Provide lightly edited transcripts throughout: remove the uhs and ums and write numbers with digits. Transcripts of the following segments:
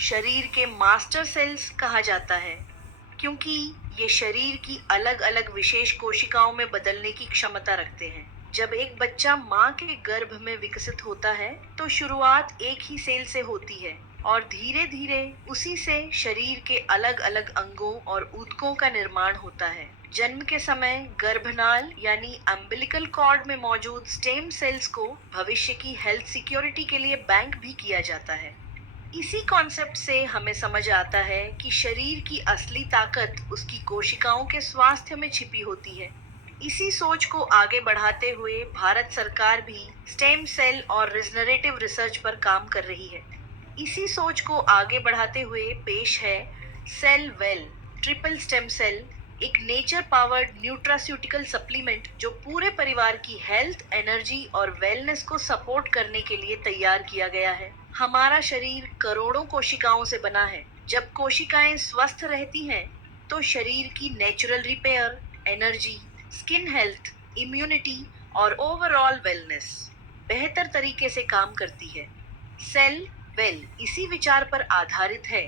शरीर के master sales कहा जाता है, क्योंकि ये शरीर की अलग अलग विशेष कोशिकाओं में बदलने की क्षमता रखते हैं। जब एक बच्चा माँ के गर्भ में विकसित होता है तो शुरुआत एक ही सेल से होती है और धीरे धीरे उसी से शरीर के अलग अलग अंगों और ऊतकों का निर्माण होता है। जन्म के समय गर्भनाल यानी अम्बिलिकल कॉर्ड में मौजूद स्टेम सेल्स को भविष्य की हेल्थ सिक्योरिटी के लिए बैंक भी किया जाता है। इसी कॉन्सेप्ट से हमें समझ आता है कि शरीर की असली ताकत उसकी कोशिकाओं के स्वास्थ्य में छिपी होती है। इसी सोच को आगे बढ़ाते हुए भारत सरकार भी स्टेम सेल और रिजनरेटिव रिसर्च पर काम कर रही है। इसी सोच को आगे बढ़ाते हुए पेश है cell well triple stem cell, एक नेचर पावर्ड न्यूट्रास्यूटिकल सप्लीमेंट जो पूरे परिवार की हेल्थ, एनर्जी और वेलनेस को सपोर्ट करने के लिए तैयार किया गया है। हमारा शरीर करोड़ों कोशिकाओं से बना है। जब कोशिकाएं स्वस्थ रहती हैं, तो शरीर की natural repair, energy, skin health, immunity और ओवरऑल वेलनेस बेहतर तरीके से काम करती है। सेल वेल इसी विचार पर आधारित है।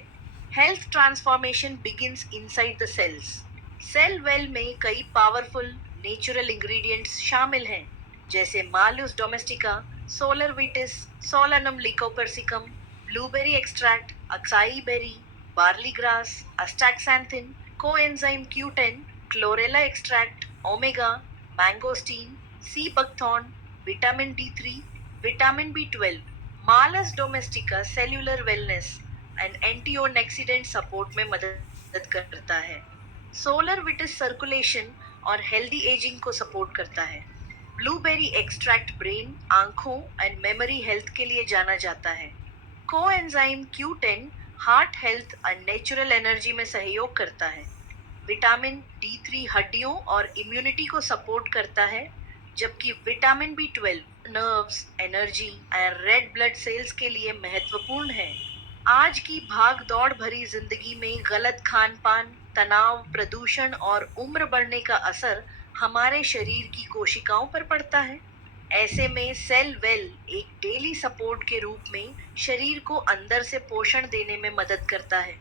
Health transformation begins inside the cells. Cell well में कई पावरफुल नेचुरल इंग्रेडिएंट्स शामिल हैं, जैसे Malus domestica, solar vitis, Solanum lycopersicum, blueberry extract, acai berry, barley grass, astaxanthin, coenzyme Q10, chlorella extract, omega, mangosteen, sea buckthorn, vitamin D3, vitamin B12। Malus domestica cellular wellness and antioxidant support में मदद करता है। Solar vitis circulation और healthy ageing को support करता है। Blueberry extract brain, आंखों and memory health के लिए जाना जाता है। Coenzyme Q10 heart health and natural energy में सहयोग करता है। विटामिन D3 हड्डियों और इम्यूनिटी को सपोर्ट करता है, जबकि vitamin B12 nerves, energy and red blood cells के लिए महत्वपूर्ण है। आज की भाग दौड़ भरी जिंदगी में गलत खान पान, तनाव, प्रदूषण और उम्र बढ़ने का असर हमारे शरीर की कोशिकाओं पर पड़ता है। ऐसे में सेल वेल एक डेली सपोर्ट के रूप में शरीर को अंदर से पोषण देने में मदद करता है।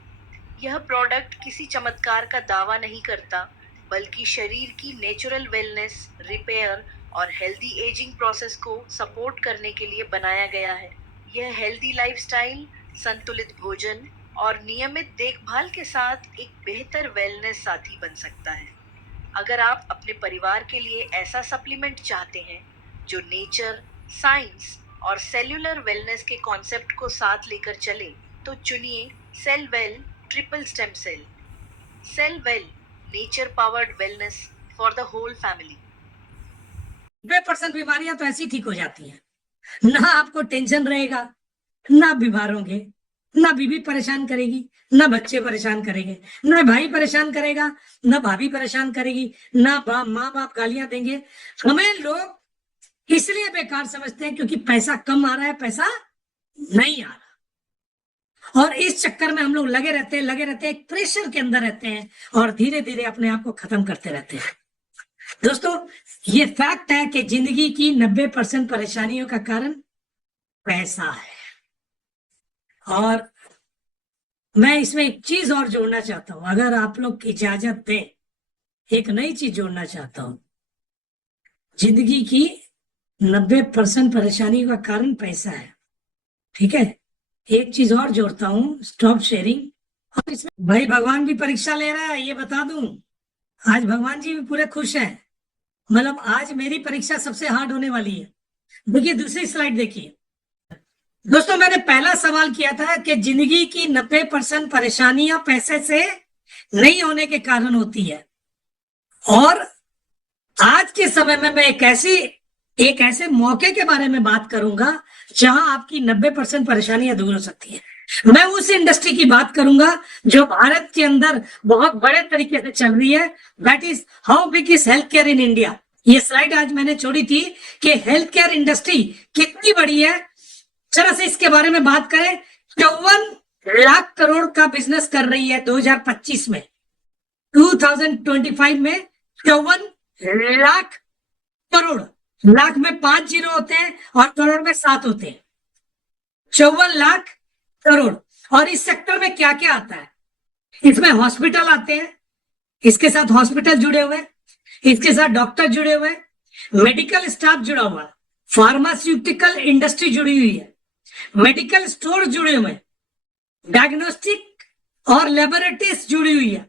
यह प्रोडक्ट किसी चमत्कार का दावा नहीं करता, बल्कि शरीर की नेचुरल वेलनेस, रिपेयर और हेल्दी एजिंग प्रोसेस को सपोर्ट करने के लिए बनाया गया है। यह हेल्दी लाइफस्टाइल, संतुलित भोजन और नियमित देखभाल के साथ एक बेहतर वेलनेस साथी बन सकता है। अगर आप अपने परिवार के लिए ऐसा सप्लीमेंट चाहते हैं जो नेचर, साइंस और सेल्यूलर वेलनेस के कॉन्सेप्ट को साथ लेकर चले, तो चुनिए cell well triple stem cell. Cell well nature powered wellness for the whole family. 90% बीमारियां तो ऐसी ठीक हो जाती हैं। ना आपको टेंशन रहेगा, ना बीमार होंगे, ना बीवी परेशान करेगी, ना बच्चे परेशान करेंगे, ना भाई परेशान करेगा, ना भाभी परेशान करेगी, ना माँ बाप गालियां देंगे। हमें लोग इसलिए बेकार समझते हैं क्योंकि पैसा कम आ रहा है, पैसा नहीं आ रहा, और इस चक्कर में हम लोग लगे रहते हैं, एक प्रेशर के अंदर रहते हैं और धीरे धीरे अपने आप को खत्म करते रहते हैं। दोस्तों, ये फैक्ट है कि जिंदगी की 90% परेशानियों का कारण पैसा है। और मैं इसमें एक चीज और जोड़ना चाहता हूं, अगर आप लोग इजाजत दें, एक नई चीज जोड़ना चाहता हूं। जिंदगी की 90% परेशानी का कारण पैसा है, ठीक है। एक चीज और जोड़ता हूं, स्टॉप शेयरिंग। और इसमें भाई भगवान भी परीक्षा ले रहा है, ये बता दूं। आज भगवान जी भी पूरे खुश हैं, मतलब आज मेरी परीक्षा सबसे हार्ड होने वाली है। देखिए दूसरी स्लाइड देखिए। दोस्तों, मैंने पहला सवाल किया था कि जिंदगी की 90% परेशानियां पैसे से नहीं होने के कारण होती है, और आज के समय में मैं एक ऐसे मौके के बारे में बात करूंगा जहां आपकी 90% परेशानियां दूर हो सकती है। मैं उस इंडस्ट्री की बात करूंगा जो भारत के अंदर बहुत बड़े तरीके से चल रही है, that is how big is health care in India. ये स्लाइड आज मैंने छोड़ी थी कि हेल्थ केयर इंडस्ट्री कितनी बड़ी है। जरा से इसके बारे में बात करें। 54 लाख करोड़ का बिजनेस कर रही है 2025 में। 2025 में 54 लाख करोड़, लाख में 5 जीरो होते हैं और करोड़ में 7 होते हैं। 54 लाख करोड़। और इस सेक्टर में क्या क्या आता है? इसमें हॉस्पिटल आते हैं, इसके साथ हॉस्पिटल जुड़े हुए हैं, इसके साथ डॉक्टर जुड़े हुए हैं, मेडिकल स्टाफ जुड़ा हुआ है, फार्मास्यूटिकल इंडस्ट्री जुड़ी हुई है, मेडिकल स्टोर जुड़े हुए हैं, डायग्नोस्टिक और लेबोरेटरीज जुड़ी हुई है,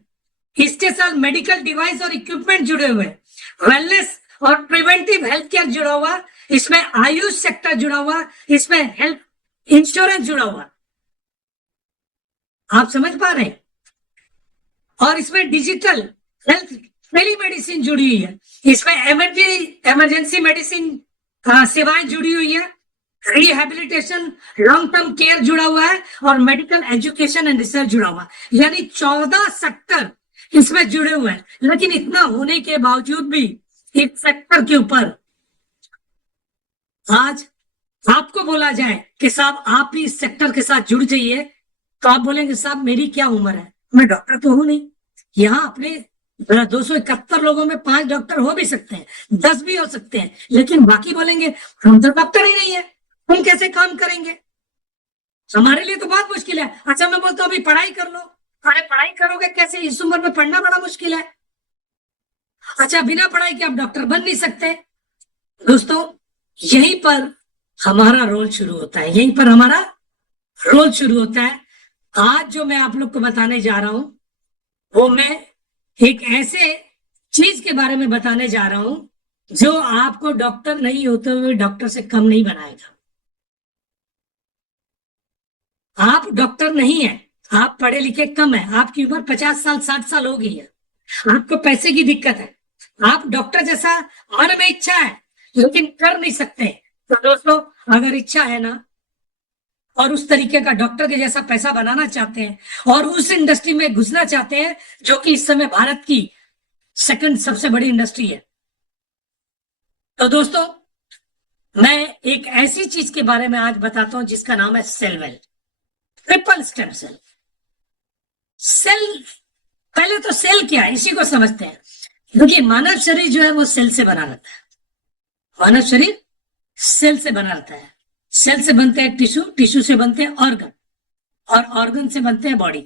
इसके साथ मेडिकल डिवाइस और इक्विपमेंट जुड़े हुए हैं, वेलनेस और प्रिवेंटिव हेल्थ केयर जुड़ा हुआ, इसमें आयुष सेक्टर जुड़ा हुआ, इसमें हेल्थ इंश्योरेंस जुड़ा हुआ। आप समझ पा रहे हैं? और इसमें डिजिटल हेल्थ टेली मेडिसिन जुड़ी हुई है, इसमें इमरजेंसी मेडिसिन सेवाएं जुड़ी हुई है, रिहेबिलिटेशन लॉन्ग टर्म केयर जुड़ा हुआ है और मेडिकल एजुकेशन एंड रिसर्च जुड़ा हुआ है। यानी 14 सेक्टर इसमें जुड़े हुए हैं। लेकिन इतना होने के बावजूद भी इस सेक्टर के ऊपर आज आपको बोला जाए कि साहब आप भी इस सेक्टर के साथ जुड़ जाइए, तो आप बोलेंगे साहब मेरी क्या उम्र है, मैं डॉक्टर तो हूं नहीं। यहाँ अपने 271 लोगों में 5 डॉक्टर हो भी सकते हैं, 10 भी हो सकते हैं, लेकिन बाकी बोलेंगे हम तो डॉक्टर ही नहीं है, हम कैसे काम करेंगे, हमारे लिए तो बहुत मुश्किल है। अच्छा मैं बोलता हूँ अभी पढ़ाई कर लो, अरे पढ़ाई करोगे कैसे, इस उम्र में पढ़ना बड़ा मुश्किल है। अच्छा बिना पढ़ाई के आप डॉक्टर बन नहीं सकते। दोस्तों यहीं पर हमारा रोल शुरू होता है, यहीं पर हमारा रोल शुरू होता है। आज जो मैं आप लोग को बताने जा रहा हूं वो मैं एक ऐसे चीज के बारे में बताने जा रहा हूं जो आपको डॉक्टर नहीं होते हुए डॉक्टर से कम नहीं बनाएगा। आप डॉक्टर नहीं है, आप पढ़े लिखे कम है, आपकी उम्र 50 साल 60 साल हो गई है, आपको पैसे की दिक्कत है, आप डॉक्टर जैसा मन में इच्छा है लेकिन कर नहीं सकते। तो दोस्तों अगर इच्छा है ना और उस तरीके का डॉक्टर के जैसा पैसा बनाना चाहते हैं और उस इंडस्ट्री में घुसना चाहते हैं जो कि इस समय भारत की सेकंड सबसे बड़ी इंडस्ट्री है, तो दोस्तों मैं एक ऐसी चीज के बारे में आज बताता हूं जिसका नाम है सेलवेल, ट्रिपल स्टेम सेल। सेल, पहले तो सेल क्या है इसी को समझते हैं। देखिए मानव शरीर जो है वो सेल से बना रहता है, मानव शरीर सेल से बना रहता है। सेल से बनते हैं टिश्यू, टिश्यू से बनते हैं ऑर्गन और ऑर्गन से बनते हैं बॉडी।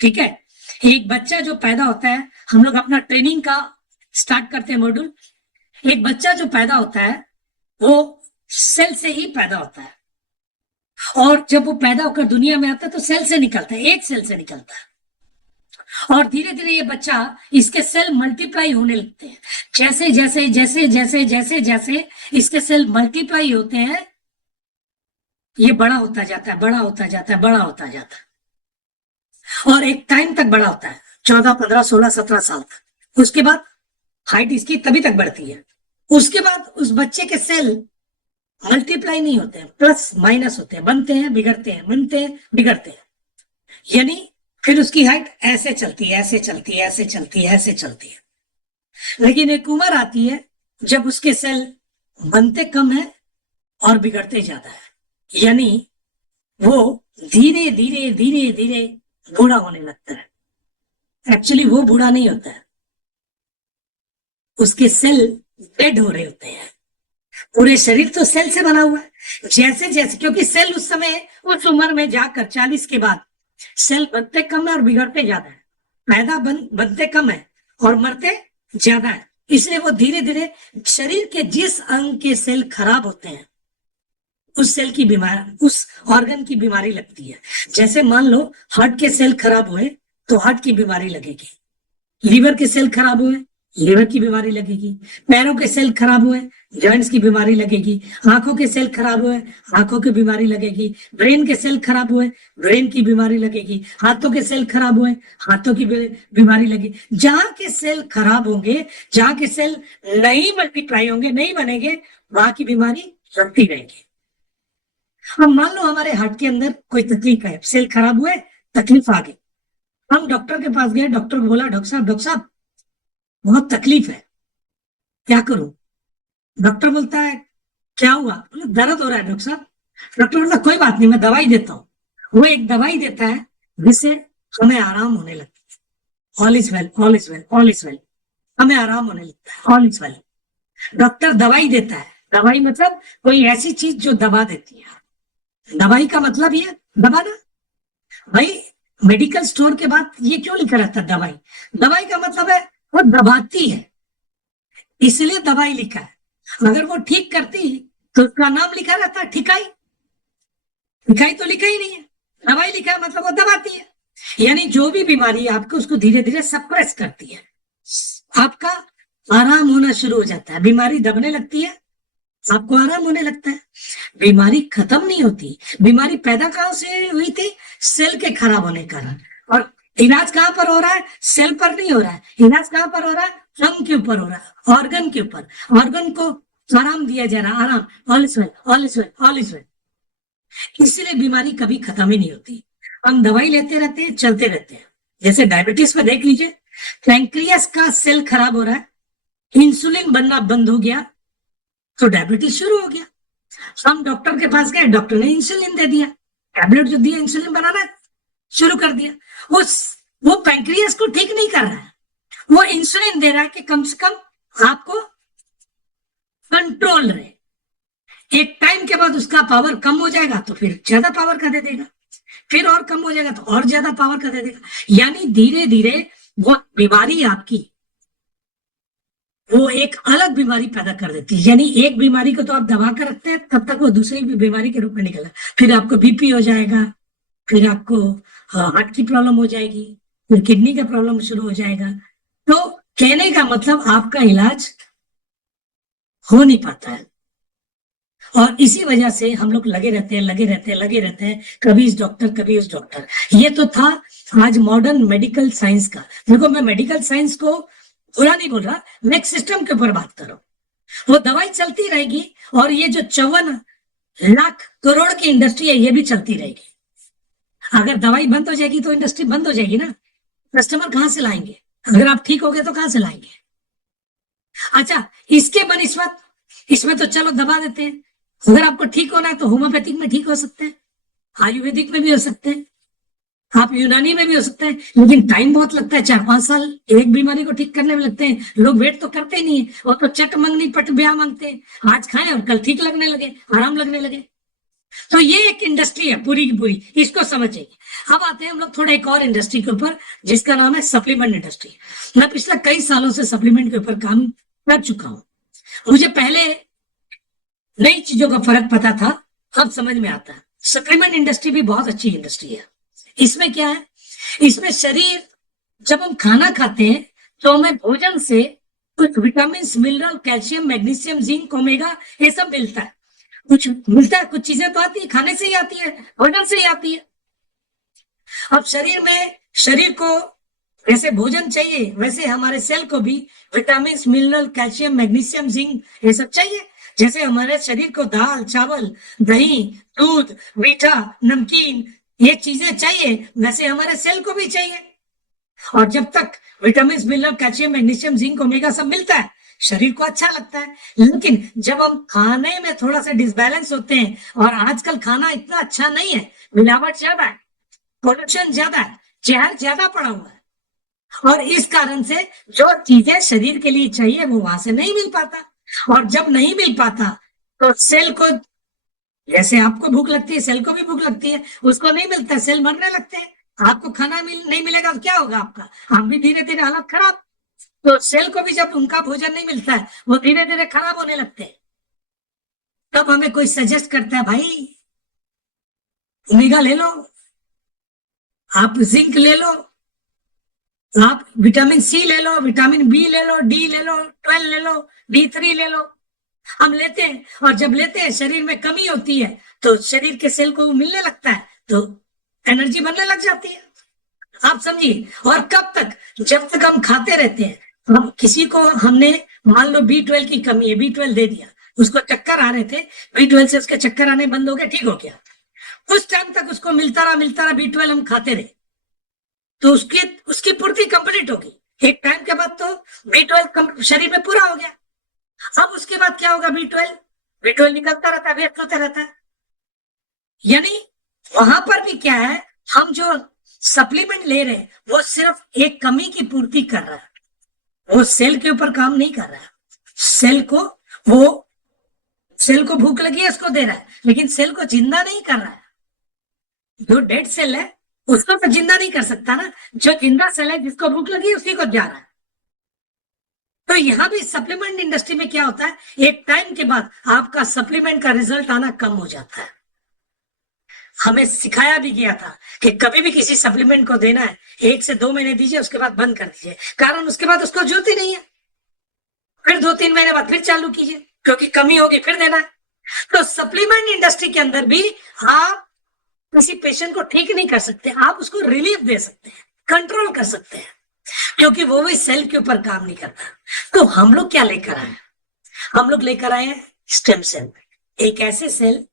ठीक है, एक बच्चा जो पैदा होता है, हम लोग अपना ट्रेनिंग का स्टार्ट करते हैं मॉड्यूल। एक बच्चा जो पैदा होता है वो सेल से ही पैदा होता है और जब वो पैदा होकर दुनिया में आता है तो सेल से निकलता है, एक सेल से निकलता है और धीरे धीरे ये बच्चा, इसके सेल मल्टीप्लाई होने लगते हैं। जैसे जैसे जैसे जैसे जैसे जैसे इसके सेल मल्टीप्लाई होते हैं ये बड़ा होता जाता है, बड़ा होता जाता है, बड़ा होता जाता है और एक टाइम तक बड़ा होता है, 14 15 16 17 साल तक। उसके बाद हाइट इसकी तभी तक बढ़ती है। उसके बाद उस बच्चे के सेल मल्टीप्लाई नहीं होते हैं, प्लस माइनस होते हैं, बनते हैं बिगड़ते हैं, बनते हैं बिगड़ते हैं। यानी फिर उसकी हाइट ऐसे चलती है, ऐसे चलती है, ऐसे चलती है, ऐसे चलती है। लेकिन एक उम्र आती है जब उसके सेल बनते कम है और बिगड़ते ज्यादा है, यानी वो धीरे धीरे धीरे धीरे बूढ़ा होने लगता है। एक्चुअली वो बूढ़ा नहीं होता है, उसके सेल डेड हो रहे होते हैं। पूरे शरीर तो सेल से बना हुआ है। जैसे जैसे, क्योंकि सेल उस समय उस उम्र में जाकर 40 के बाद सेल बनते कम है और बिगड़ते ज्यादा है, पैदा बनते कम है और मरते ज्यादा है। इसलिए वो धीरे धीरे शरीर के जिस अंग के सेल खराब होते हैं उस सेल की बीमारी, उस ऑर्गन की बीमारी लगती है। जैसे मान लो हार्ट के सेल खराब हुए तो हार्ट की बीमारी लगेगी, लीवर के सेल खराब हुए लीवर की बीमारी लगेगी, पैरों के सेल खराब हुए जॉइंट्स की बीमारी लगेगी, आंखों के सेल खराब हुए आंखों की बीमारी लगेगी, ब्रेन के सेल खराब हुए ब्रेन की बीमारी लगेगी, हाथों के सेल खराब हुए हाथों की बीमारी लगेगी। जहां के सेल खराब होंगे, जहां के सेल नहीं मल्टीप्लाई होंगे, नहीं बनेंगे, वहां की बीमारी लगती रहेगी। अब मान लो हमारे हार्ट के अंदर कोई तकलीफ है, सेल खराब हुए, तकलीफ आ गई, हम डॉक्टर के पास गए, डॉक्टर को बोला डॉक्टर साहब बहुत तकलीफ है, क्या करूं? डॉक्टर बोलता है क्या हुआ? दर्द हो रहा है डॉक्टर साहब। डॉक्टर बोलता कोई बात नहीं, मैं दवाई देता हूँ। वो एक दवाई देता है जिससे हमें आराम होने लगता है। All is well, all is well, all is well, हमें आराम होने लगता है, ऑल इज वेल। डॉक्टर दवाई देता है, दवाई मतलब कोई ऐसी चीज जो दबा देती है। दवाई का मतलब ये दबाना, भाई मेडिकल स्टोर के बाद ये क्यों लिखा रहता है दवाई? दवाई का मतलब है वो दबाती है, इसलिए दवाई लिखा है। अगर वो ठीक करती तो उसका नाम लिखा रहता है ठिकाई। ठिकाई तो लिखा ही नहीं है, दवाई लिखा है मतलब वो दबाती है। यानी जो भी बीमारी है आपको उसको धीरे धीरे सप्रेस करती है, आपका आराम होना शुरू हो जाता है। बीमारी दबने लगती है, आपको आराम होने लगता है। बीमारी खत्म नहीं होती। बीमारी पैदा कहां से हुई थी? सेल के खराब होने के कारण। और इलाज कहां पर हो रहा है? सेल पर नहीं हो रहा है। इलाज कहां पर हो रहा है? अंग के ऊपर हो रहा है, ऑर्गन के ऊपर। ऑर्गन को आराम दिया जा रहा है, आराम। All is well, all is well, all is well. इसलिए बीमारी कभी खत्म ही नहीं होती। हम दवाई लेते रहते हैं, चलते रहते हैं। जैसे डायबिटीज में देख लीजिए, पैंक्रियास का सेल खराब हो रहा है, इंसुलिन बनना बंद हो गया तो डायबिटीज शुरू हो गया। हम डॉक्टर के पास गए, डॉक्टर ने इंसुलिन दे दिया, टैबलेट जो दिया, इंसुलिन बनाना शुरू कर दिया। वो पैंक्रियास को ठीक नहीं कर रहा है, वो इंसुलिन दे रहा है कि कम से कम आपको कंट्रोल रहे। एक टाइम के बाद उसका पावर कम हो जाएगा तो फिर ज्यादा पावर का दे देगा, फिर और कम हो जाएगा तो और ज्यादा पावर का दे देगा। यानी धीरे धीरे वो बीमारी आपकी वो एक अलग बीमारी पैदा कर देती है। यानी एक बीमारी को तो आप दबा कर रखते हैं, तब तक वो दूसरी बीमारी के रूप में निकला। फिर आपको बीपी हो जाएगा, फिर आपको हार्ट की प्रॉब्लम हो जाएगी, फिर किडनी का प्रॉब्लम शुरू हो जाएगा। तो कहने का मतलब आपका इलाज हो नहीं पाता है। और इसी वजह से हम लोग लगे रहते हैं, लगे रहते हैं, लगे रहते हैं, कभी इस डॉक्टर कभी उस डॉक्टर। ये तो था आज मॉडर्न मेडिकल साइंस का। देखो, मैं मेडिकल साइंस को बुरा नहीं बोल रहा, मैं एक सिस्टम के ऊपर बात कर रहा हूँ। वो दवाई चलती रहेगी और ये जो 54 लाख करोड़ की इंडस्ट्री है ये भी चलती रहेगी। अगर दवाई बंद हो जाएगी तो इंडस्ट्री बंद हो जाएगी ना। कस्टमर कहां से लाएंगे? अगर आप ठीक हो गए तो कहां से लाएंगे? अच्छा, इसके बनस्पत इसमें तो चलो दबा देते हैं। अगर आपको ठीक होना है तो होम्योपैथिक में ठीक हो सकते हैं, आयुर्वेदिक में भी हो सकते हैं, आप यूनानी में भी हो सकते हैं, लेकिन टाइम बहुत लगता है। 4-5 साल एक बीमारी को ठीक करने में लगते हैं। लोग वेट तो करते ही नहीं है, वो तो चट मंगनी पट ब्याह मांगते हैं। आज खाएं और कल ठीक लगने लगे, आराम लगने लगे। तो ये एक इंडस्ट्री है पूरी की पूरी, इसको समझिए। अब आते हैं हम लोग थोड़ा एक और इंडस्ट्री के ऊपर, जिसका नाम है सप्लीमेंट इंडस्ट्री। मैं पिछले कई सालों से सप्लीमेंट के ऊपर काम कर चुका हूं। मुझे पहले नई चीजों का फर्क पता था, अब समझ में आता है। सप्लीमेंट इंडस्ट्री भी बहुत अच्छी इंडस्ट्री है। इसमें क्या है? इसमें शरीर, जब हम खाना खाते हैं तो हमें भोजन से कुछ vitamin, mineral, calcium, magnesium, zinc, omega, ये सब मिलता है। कुछ मिलता है, कुछ चीजें तो आती है, खाने से ही आती है, भोजन से ही आती है। अब शरीर को जैसे भोजन चाहिए, वैसे हमारे सेल को भी vitamin, mineral, calcium, magnesium, zinc, ये सब चाहिए। जैसे हमारे शरीर को दाल, चावल, दही, दूध, मीठा, नमकीन, ये चीजें चाहिए, वैसे हमारे सेल को भी चाहिए। और जब तक vitamin, mineral, calcium, magnesium, zinc, omega सब मिलता है, शरीर को अच्छा लगता है। लेकिन जब हम खाने में थोड़ा सा डिसबैलेंस होते हैं, और आजकल खाना इतना अच्छा नहीं है, मिलावट ज्यादा है, पोल्यूशन ज्यादा है, जहर ज्यादा पड़ा हुआ है, और इस कारण से जो चीजें शरीर के लिए चाहिए वो वहां से नहीं मिल पाता। और जब नहीं मिल पाता तो सेल को, जैसे आपको भूख लगती है, सेल को भी भूख लगती है, उसको नहीं मिलता, सेल मरने लगते हैं। आपको खाना नहीं मिलेगा तो क्या होगा आपका? आप भी धीरे धीरे हालत खराब। तो सेल को भी जब उनका भोजन नहीं मिलता है, वो धीरे धीरे खराब होने लगते हैं। तब हमें कोई सजेस्ट करता है, भाई ओमेगा ले लो, आप जिंक ले लो, आप विटामिन सी ले लो, विटामिन बी ले लो, डी ले लो, 12 ले लो, D3 ले लो। हम लेते हैं, और जब लेते हैं शरीर में कमी होती है तो शरीर के सेल को मिलने लगता है, तो एनर्जी बनने लग जाती है। आप समझिए। और कब तक? जब तक हम खाते रहते हैं। हम किसी को, हमने मान लो B12 की कमी है, B12 दे दिया, उसको चक्कर आ रहे थे, B12 से उसके चक्कर आने बंद हो गए, ठीक हो गया। कुछ टाइम तक उसको मिलता रहा B12 हम खाते रहे, तो उसकी पूर्ति कंप्लीट होगी। एक टाइम के बाद तो B12 शरीर में पूरा हो गया। अब उसके बाद क्या होगा? B12 निकलता रहता है, व्यर्थ होता रहता है। यानी वहां पर भी क्या है, हम जो सप्लीमेंट ले रहे हैं वो सिर्फ एक कमी की पूर्ति कर रहा है, वो सेल के ऊपर काम नहीं कर रहा है। सेल को भूख लगी है, उसको दे रहा है, लेकिन सेल को जिंदा नहीं कर रहा है। जो डेड सेल है उसको तो जिंदा नहीं कर सकता ना, जो जिंदा सेल है जिसको भूख लगी उसी को जा रहा है। तो यहाँ भी सप्लीमेंट इंडस्ट्री में क्या होता है, एक टाइम के बाद आपका सप्लीमेंट का रिजल्ट आना कम हो जाता है। हमें सिखाया भी गया था कि कभी भी किसी सप्लीमेंट को देना है 1 से 2 महीने दीजिए, उसके बाद बंद कर दीजिए, कारण उसके बाद उसको जरूरत ही नहीं है। फिर 2-3 महीने बाद फिर चालू कीजिए, क्योंकि कमी होगी फिर देना है। तो सप्लीमेंट इंडस्ट्री के अंदर भी आप किसी पेशेंट को ठीक नहीं कर सकते, आप उसको रिलीफ दे सकते हैं, कंट्रोल कर सकते हैं, क्योंकि वो भी सेल के ऊपर काम नहीं करता। तो हम लोग क्या लेकर आए, हम लोग लेकर आए हैं स्टेम सेल, एक ऐसे सेल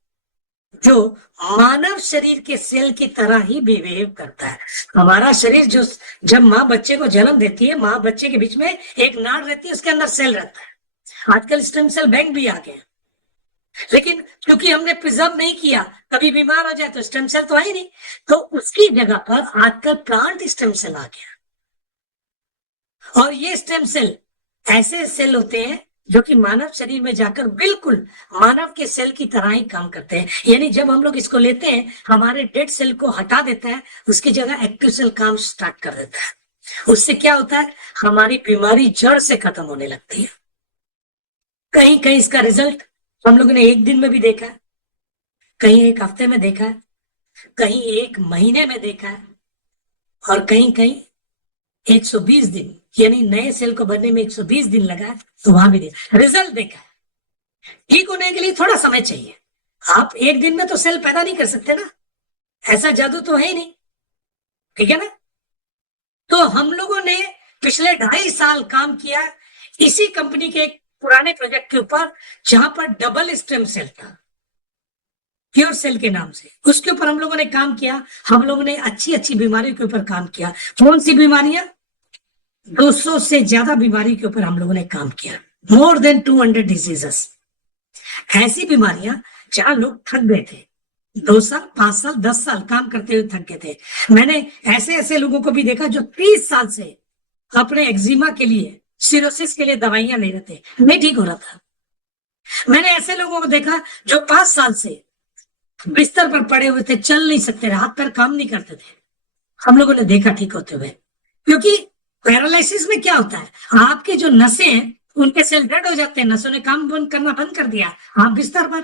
जो मानव शरीर के सेल की तरह ही बिहेव करता है। हमारा शरीर जो, जब माँ बच्चे को जन्म देती है, माँ बच्चे के बीच में एक नाड़ रहती है, उसके अंदर सेल रहता है। आजकल स्टेम सेल बैंक भी आ गए, लेकिन क्योंकि हमने प्रिजर्व नहीं किया, कभी बीमार हो जाए तो स्टेम सेल तो है ही नहीं, तो उसकी जगह पर आजकल प्लांट स्टेम सेल आ गया। और ये स्टेम सेल ऐसे सेल होते हैं जो कि मानव शरीर में जाकर बिल्कुल मानव के सेल की तरह ही काम करते हैं। यानी जब हम लोग इसको लेते हैं, हमारे डेड सेल को हटा देता है, उसकी जगह एक्टिव सेल काम स्टार्ट कर देता है। उससे क्या होता है, हमारी बीमारी जड़ से खत्म होने लगती है। कहीं कहीं इसका रिजल्ट हम लोगों ने 1 दिन में भी देखा है, कहीं 1 हफ्ते में देखा है, कहीं 1 महीने में देखा है, और कहीं कहीं 120 दिन, यानी नए सेल को बनने में 120 दिन लगा, तो वहां भी देखा, रिजल्ट देखा है। ठीक होने के लिए थोड़ा समय चाहिए, आप 1 दिन में तो सेल पैदा नहीं कर सकते ना, ऐसा जादू तो है ही नहीं, ठीक है ना। तो हम लोगों ने पिछले 2.5 साल काम किया इसी कंपनी के एक पुराने प्रोजेक्ट के ऊपर, जहां पर डबल स्टेम सेल था, प्योर सेल के नाम से, उसके ऊपर हम लोगों ने काम किया। हम लोगों ने अच्छी अच्छी बीमारियों के ऊपर काम किया। कौन सी बीमारियां, 200 से ज्यादा बीमारी के ऊपर हम लोगों ने काम किया, मोर देन 200 डिजीजेस। ऐसी बीमारियां जहां लोग थक गए थे, 2 साल 5 साल 10 साल काम करते हुए थक गए थे। मैंने ऐसे ऐसे लोगों को भी देखा जो 30 साल से अपने एक्जिमा के लिए, सिरोसिस के लिए दवाइयां ले रहे थे, नहीं ठीक हो रहा था। मैंने ऐसे लोगों को देखा जो 5 साल से बिस्तर पर पड़े हुए थे, चल नहीं सकते, हाथ पैर काम नहीं करते थे, हम लोगों ने देखा ठीक होते हुए। क्योंकि पैरालिसिस में क्या होता है, आपके जो नसें हैं उनके सेल डेड हो जाते हैं, नसों ने काम बंद करना बंद कर दिया, आप बिस्तर पर।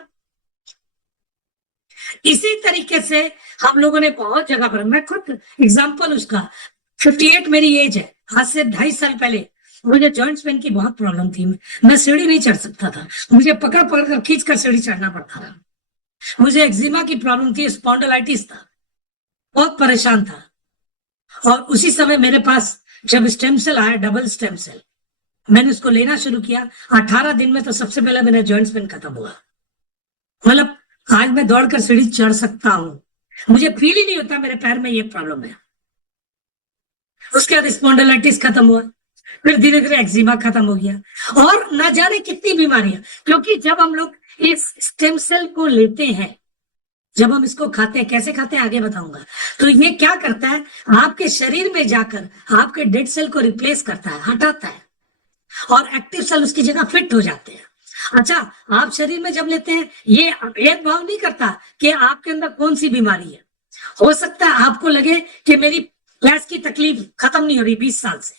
इसी तरीके से हम लोगों ने बहुत जगह पर, मैं खुद एग्जाम्पल उसका, 58 मेरी एज है, आज से 2.5 साल पहले मुझे जॉइंट्स पेन की बहुत प्रॉब्लम थी। मैं सीढ़ी नहीं चढ़ सकता था, मुझे पकड़ पकड़ कर खींच कर सीढ़ी चढ़ना पड़ता था। मुझे एक्जिमा की प्रॉब्लम थी, स्पॉन्डिलाइटिस था, बहुत परेशान था। और उसी समय मेरे पास जब स्टेम सेल आया, डबल स्टेम सेल, मैंने उसको लेना शुरू किया। 18 दिन में तो सबसे पहले मेरा जॉइंट्स पेन खत्म हुआ। मतलब आज मैं दौड़कर सीढ़ी चढ़ सकता हूं, मुझे फील ही नहीं होता मेरे पैर में ये प्रॉब्लम है। उसके बाद स्पॉन्डिलाइटिस खत्म हुआ, फिर धीरे धीरे एक्जिमा खत्म हो गया, और ना जाने कितनी बीमारियां। क्योंकि जब हम लोग इस स्टेम सेल को लेते हैं, जब हम इसको खाते हैं, कैसे खाते हैं आगे बताऊंगा, तो ये क्या करता है, आपके शरीर में जाकर आपके डेड सेल को रिप्लेस करता है, हटाता है, और एक्टिव सेल उसकी जगह फिट हो जाते हैं। अच्छा, आप शरीर में जब लेते हैं, ये भेदभाव नहीं करता कि आपके अंदर कौन सी बीमारी है। हो सकता है आपको लगे कि मेरी गैस की तकलीफ खत्म नहीं हो रही 20 साल से,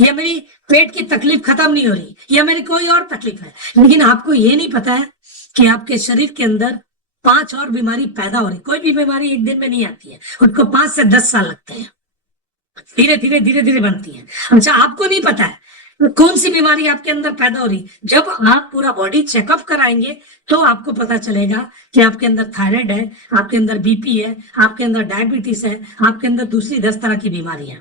या मेरी पेट की तकलीफ खत्म नहीं हो रही, या मेरी कोई और तकलीफ है, लेकिन आपको ये नहीं पता है कि आपके शरीर के अंदर 5 और बीमारी पैदा हो रही। कोई भी बीमारी 1 दिन में नहीं आती है, उनको 5 से 10 साल लगते हैं, धीरे धीरे बनती है। अच्छा, आपको नहीं पता है कौन सी बीमारी आपके अंदर पैदा हो रही। जब आप पूरा बॉडी चेकअप कराएंगे तो आपको पता चलेगा कि आपके अंदर थायराइड है, आपके अंदर बीपी है, आपके अंदर डायबिटीज है, आपके अंदर दूसरी 10 तरह की बीमारी है।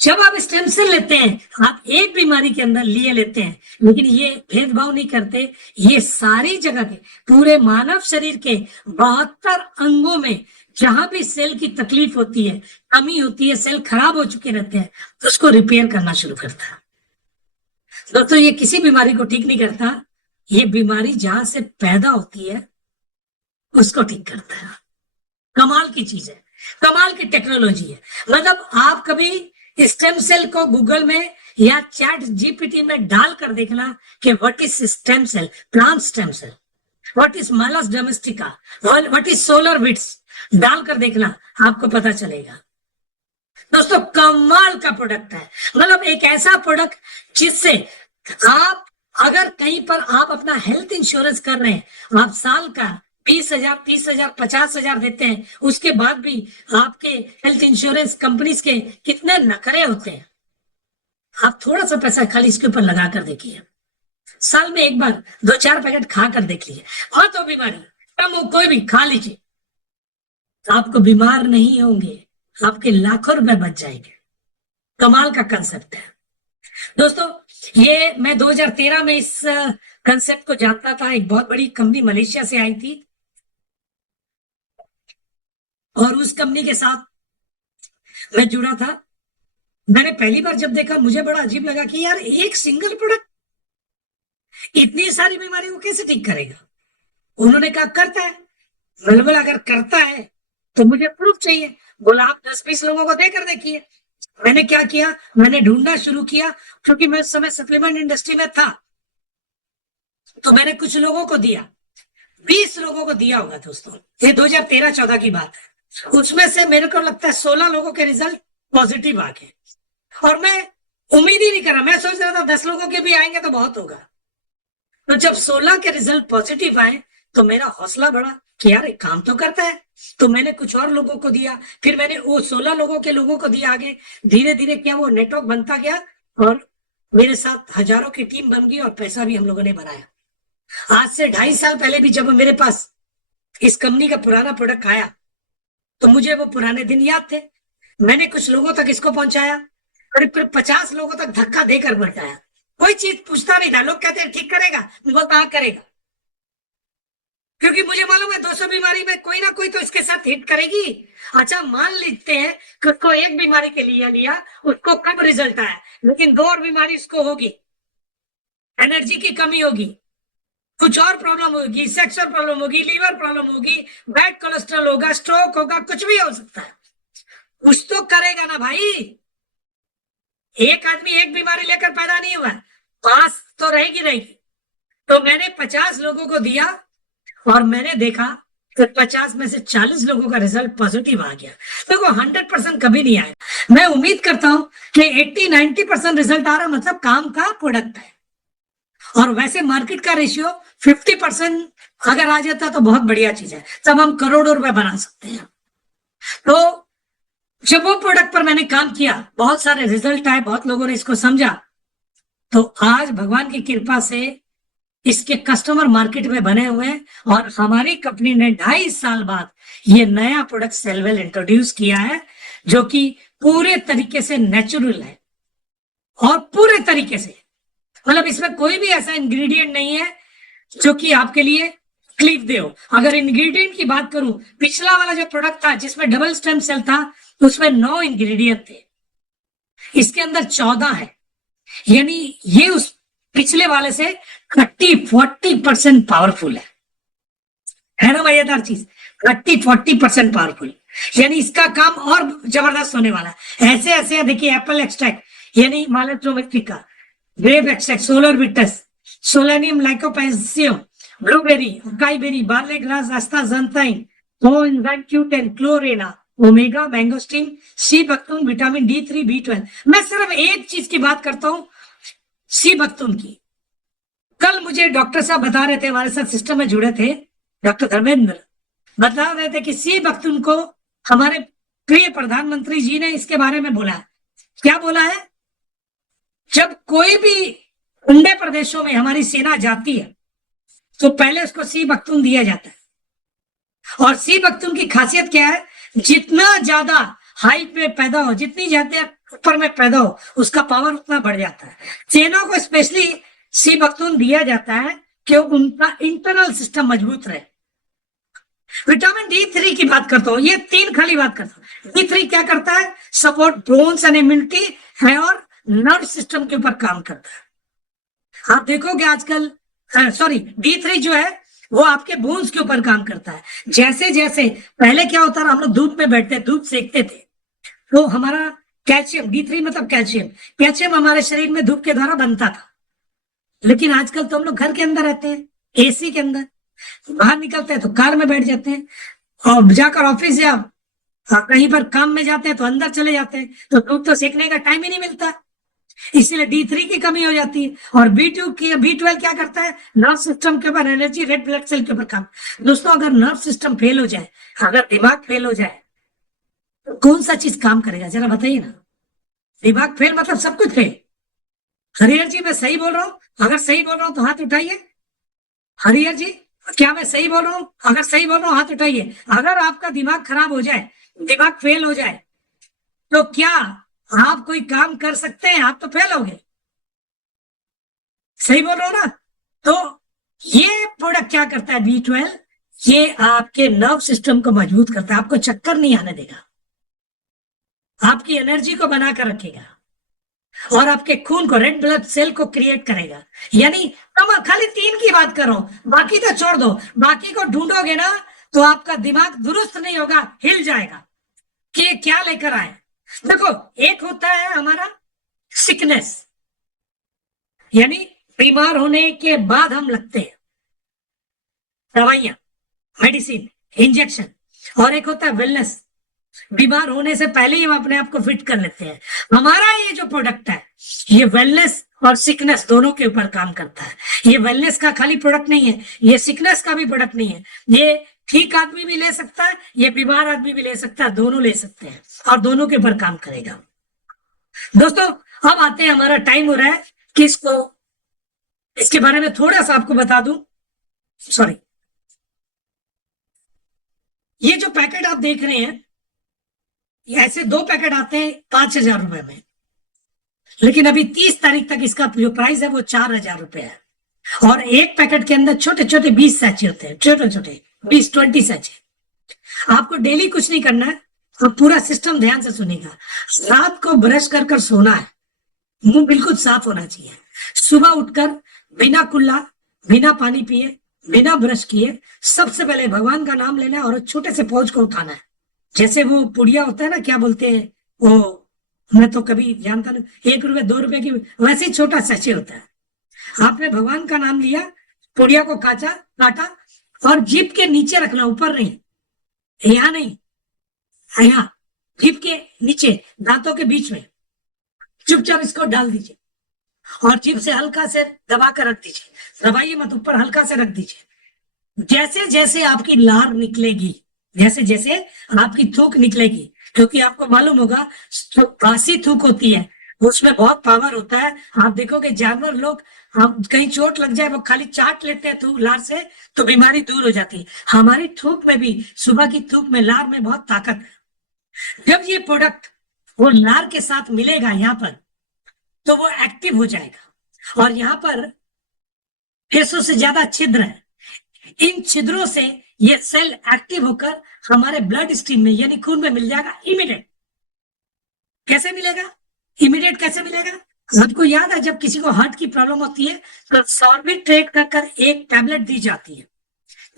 जब आप स्टेम सेल लेते हैं, आप एक बीमारी के अंदर लिए लेते हैं, लेकिन ये भेदभाव नहीं करते। ये सारी जगह के, पूरे मानव शरीर के 72 अंगों में जहां भी सेल की तकलीफ होती है, कमी होती है, सेल खराब हो चुके रहते हैं, तो उसको रिपेयर करना शुरू करता है। दोस्तों, ये किसी बीमारी को ठीक नहीं करता, ये बीमारी जहां से पैदा होती है उसको ठीक करता है। कमाल की चीज है, कमाल की टेक्नोलॉजी है। मतलब आप कभी स्टेम सेल को गूगल में या चैट जीपीटी में डाल कर देखना कि what is stem cell, plant stem cell, what is Malus domestica, what is solar vitis, डालकर देखना, आपको पता चलेगा। दोस्तों कमाल का प्रोडक्ट है, मतलब एक ऐसा प्रोडक्ट जिससे आप अगर कहीं पर आप अपना हेल्थ इंश्योरेंस कर रहे हैं, आप साल का 20,000, 30,000, 50,000 देते हैं, उसके बाद भी आपके हेल्थ इंश्योरेंस कंपनीज के कितने नखरे होते हैं। आप थोड़ा सा पैसा खाली इसके ऊपर लगा कर देखिए, साल में एक बार 2-4 पैकेट खा कर देख लीजिए, और तो बीमारी कम हो कोई भी खा लीजिए, आपको बीमार नहीं होंगे, आपके लाखों रुपए बच जाएंगे। कमाल का कंसेप्ट है दोस्तों। ये मैं 2013 में इस कंसेप्ट को जानता था। एक बहुत बड़ी कंपनी मलेशिया से आई थी और उस कंपनी के साथ मैं जुड़ा था। मैंने पहली बार जब देखा मुझे बड़ा अजीब लगा कि यार एक सिंगल प्रोडक्ट इतनी सारी बीमारी को कैसे ठीक करेगा। उन्होंने कहा करता है। मैंने बोला अगर करता है तो मुझे प्रूफ चाहिए। बोला आप 10-20 लोगों को देकर देखिए। मैंने क्या किया, मैंने ढूंढना शुरू किया, क्योंकि मैं उस समय सप्लीमेंट इंडस्ट्री में था, तो मैंने कुछ लोगों को दिया, 20 लोगों को दिया होगा दोस्तों। ये 2013-14 की बात है। उसमें से मेरे को लगता है 16 लोगों के रिजल्ट पॉजिटिव आ गए, और मैं उम्मीद ही नहीं कर रहा, मैं सोच रहा था 10 लोगों के भी आएंगे तो बहुत होगा। तो जब 16 के रिजल्ट पॉजिटिव आए तो मेरा हौसला बढ़ा कि यार एक काम तो करता है। तो मैंने कुछ और लोगों को दिया, फिर मैंने वो 16 लोगों को दिया आगे। धीरे धीरे क्या वो नेटवर्क बनता गया, और मेरे साथ हजारों की टीम बन गई, और पैसा भी हम लोगों ने बनाया। आज से 2.5 साल पहले भी जब मेरे पास इस कंपनी का पुराना प्रोडक्ट आया तो मुझे वो पुराने दिन याद थे। मैंने कुछ लोगों तक इसको पहुंचाया, करीब 50 लोगों तक धक्का देकर पहुंचाया। कोई चीज पूछता नहीं था, लोग कहते हैं ठीक करेगा, मैं बोलता हाँ करेगा, क्योंकि मुझे मालूम है 200 बीमारी में कोई ना कोई तो इसके साथ हिट करेगी। अच्छा मान लेते हैं कि उसको एक बीमारी के लिए लिया, उसको कम रिजल्ट आया, लेकिन 2 और बीमारी उसको होगी, एनर्जी की कमी होगी, कुछ और प्रॉब्लम होगी, सेक्सुअल प्रॉब्लम होगी, लीवर प्रॉब्लम होगी, बैड कोलेस्ट्रॉल होगा, स्ट्रोक होगा, कुछ भी हो सकता है। कुछ तो करेगा ना भाई। एक आदमी एक बीमारी लेकर पैदा नहीं हुआ, पास तो रहेगी। तो मैंने 50 लोगों को दिया, और मैंने देखा तो 50 में से 40 लोगों का रिजल्ट पॉजिटिव आ गया। देखो 100% कभी नहीं आया। मैं उम्मीद करता हूं कि 80-90% रिजल्ट आ रहा, मतलब काम का प्रोडक्ट है। और वैसे मार्केट का रेशियो 50% अगर आ जाता तो बहुत बढ़िया चीज है, तब हम करोड़ों रुपए बना सकते हैं। तो जब वो प्रोडक्ट पर मैंने काम किया, बहुत सारे रिजल्ट आए, बहुत लोगों ने इसको समझा, तो आज भगवान की कृपा से इसके कस्टमर मार्केट में बने हुए हैं, और हमारी कंपनी ने 2.5 साल बाद ये नया प्रोडक्ट सेलवेल इंट्रोड्यूस किया है, जो कि पूरे तरीके से नेचुरल है, और पूरे तरीके से, मतलब इसमें कोई भी ऐसा इंग्रेडिएंट नहीं है जो कि आपके लिए तकलीफ दे हो। अगर इंग्रेडिएंट की बात करूं, पिछला वाला जो प्रोडक्ट था जिसमें डबल स्टेम सेल था, उसमें 9 इंग्रेडिएंट थे, इसके अंदर 14 है। यानी ये उस पिछले वाले से 30-40% पावरफुल है ना मजेदार चीज। 30-40% पावरफुल, यानी इसका काम और जबरदस्त होने वाला है। ऐसे ऐसे देखिए, एप्पल एक्सट्रैक्ट यानी मालेट्रोमेक्टिका, grape extract, solar vitis, Solanum lycopersicum, blueberry, acai berry, barley grass, astaxanthin, coenzyme Q10, क्लोरेना, omega, mangosteen, sea buckthorn, vitamin D3, B12। मैं सिर्फ एक चीज की बात करता हूं, सी बक्तून की। कल मुझे डॉक्टर साहब बता रहे थे, हमारे साथ सिस्टम में जुड़े थे, डॉक्टर धर्मेंद्र बता रहे थे कि सी बक्तून को हमारे प्रिय प्रधानमंत्री जी ने इसके बारे में बोला। क्या बोला है? जब कोई भी ठंडे प्रदेशों में हमारी सेना जाती है तो पहले उसको सी बक्तून दिया जाता है। और सी बक्तून की खासियत क्या है? जितना ज्यादा हाइट में पैदा हो, जितनी ज्यादा ऊपर में पैदा हो, उसका पावर उतना बढ़ जाता है। सेना को स्पेशली सी बक्तून दिया जाता है कि उनका इंटरनल सिस्टम मजबूत रहे। विटामिन D3 की बात करता हूँ, ये 3 खाली बात करता हूँ। D3 क्या करता है? सपोर्ट बोन्स एंड इम्यूनिटी है, और नर्व सिस्टम के ऊपर काम करता है। आप देखोगे आजकल, सॉरी, D3 जो है वो आपके बोन्स के ऊपर काम करता है। जैसे जैसे पहले क्या होता था, हम लोग धूप में बैठते, धूप सेकते थे, तो हमारा कैल्शियम, D3 मतलब कैल्शियम हमारे शरीर में धूप के द्वारा बनता था। लेकिन आजकल तो हम लोग घर के अंदर रहते हैं, AC के अंदर, बाहर निकलते हैं तो कार में बैठ जाते हैं, और जाकर ऑफिस या कहीं पर काम में जाते हैं तो अंदर चले जाते हैं, तो धूप तो सेकने का टाइम ही नहीं मिलता। इसीलिए D3 की कमी हो जाती है। और B12 क्या करता है, नर्व सिस्टम के ऊपर एनर्जी, रेड ब्लड सेल के ऊपर काम। दोस्तों अगर नर्व सिस्टम फेल हो जाए, अगर दिमाग फेल हो जाए, तो कौन सा चीज काम करेगा जरा बताइए ना। दिमाग फेल मतलब सब कुछ फेल। हरिहर जी मैं सही बोल रहा हूँ? अगर सही बोल रहा हूँ तो हाथ उठाइए। हरिहर जी क्या मैं सही बोल रहा हूँ? अगर सही बोल रहा हूँ हाथ उठाइए। अगर आपका दिमाग खराब हो जाए, दिमाग फेल हो जाए, तो क्या आप कोई काम कर सकते हैं? आप तो फेल हो गए। सही बोल रहा हूँ ना? तो ये प्रोडक्ट क्या करता है B12, ये आपके नर्व सिस्टम को मजबूत करता है, आपको चक्कर नहीं आने देगा, आपकी एनर्जी को बनाकर रखेगा, और आपके खून को, रेड ब्लड सेल को क्रिएट करेगा। यानी कमर, खाली 3 की बात कर रहा हूं, बाकी तो छोड़ दो। बाकी को ढूंढोगे ना तो आपका दिमाग दुरुस्त नहीं होगा, हिल जाएगा कि क्या लेकर आए। देखो, एक होता है हमारा सिकनेस, यानी बीमार होने के बाद हम लगते हैं दवाइयां, मेडिसिन, इंजेक्शन। और एक होता है वेलनेस, बीमार होने से पहले ही हम अपने आप को फिट कर लेते हैं। हमारा ये जो प्रोडक्ट है, ये वेलनेस और सिकनेस दोनों के ऊपर काम करता है। ये वेलनेस का खाली प्रोडक्ट नहीं है, ये सिकनेस का भी प्रोडक्ट नहीं है। ये ठीक आदमी भी ले सकता है, ये बीमार आदमी भी ले सकता है, दोनों ले सकते हैं, और दोनों के ऊपर काम करेगा। दोस्तों अब आते हैं, हमारा टाइम हो रहा है कि इसके बारे में थोड़ा सा आपको बता दूं। सॉरी, ये जो पैकेट आप देख रहे हैं, ऐसे 2 पैकेट आते हैं 5,000 रुपए में, लेकिन अभी 30 तारीख तक इसका जो प्राइस है वो 4,000 रुपए है। और एक पैकेट के अंदर छोटे छोटे 20 सैचे होते हैं, छोटे छोटे 20-20 सैचे। आपको डेली कुछ नहीं करना है, और पूरा सिस्टम ध्यान से सुनेगा। रात को ब्रश कर सोना है, मुंह बिल्कुल साफ होना चाहिए। सुबह उठकर बिना कुल्ला, बिना पानी पिए, बिना ब्रश किए सबसे पहले भगवान का नाम लेना है, और छोटे से पौच को उठाना है। जैसे वो पुड़िया होता है ना, क्या बोलते हैं वो, मैं तो कभी जानता नहीं, 1 रुपए 2 रुपए की, वैसे ही छोटा सैचे होता है। आपने भगवान का नाम लिया, पुड़िया को काटा, और जीभ के नीचे रखना, ऊपर नहीं, यहाँ नहीं, यहाँ जीभ के नीचे, दांतों के बीच में चुपचाप इसको डाल दीजिए, और जीभ से हल्का से दबा कर रख दीजिए। दबाइए मत, ऊपर हल्का से रख दीजिए। जैसे जैसे आपकी लार निकलेगी, जैसे जैसे आपकी थूक निकलेगी, क्योंकि आपको मालूम होगा बासी थूक होती है, उसमें बहुत पावर होता है। आप देखोगे जानवर लोग, हम कहीं चोट लग जाए वो खाली चाट लेते हैं थूक, लार से, तो बीमारी दूर हो जाती है। हमारी थूक में भी, सुबह की थूक में, लार में बहुत ताकत है। जब ये प्रोडक्ट वो लार के साथ मिलेगा यहाँ पर, तो वो एक्टिव हो जाएगा। और यहाँ पर 600 से ज्यादा छिद्र है, इन छिद्रों से ये सेल एक्टिव होकर हमारे ब्लड स्ट्रीम में, यानी खून में मिल जाएगा इमीडिएट। कैसे मिलेगा इमीडिएट? कैसे मिलेगा? आपको याद है जब किसी को हार्ट की प्रॉब्लम होती है तो सॉर्बिट्रेट कर एक टैबलेट दी जाती है।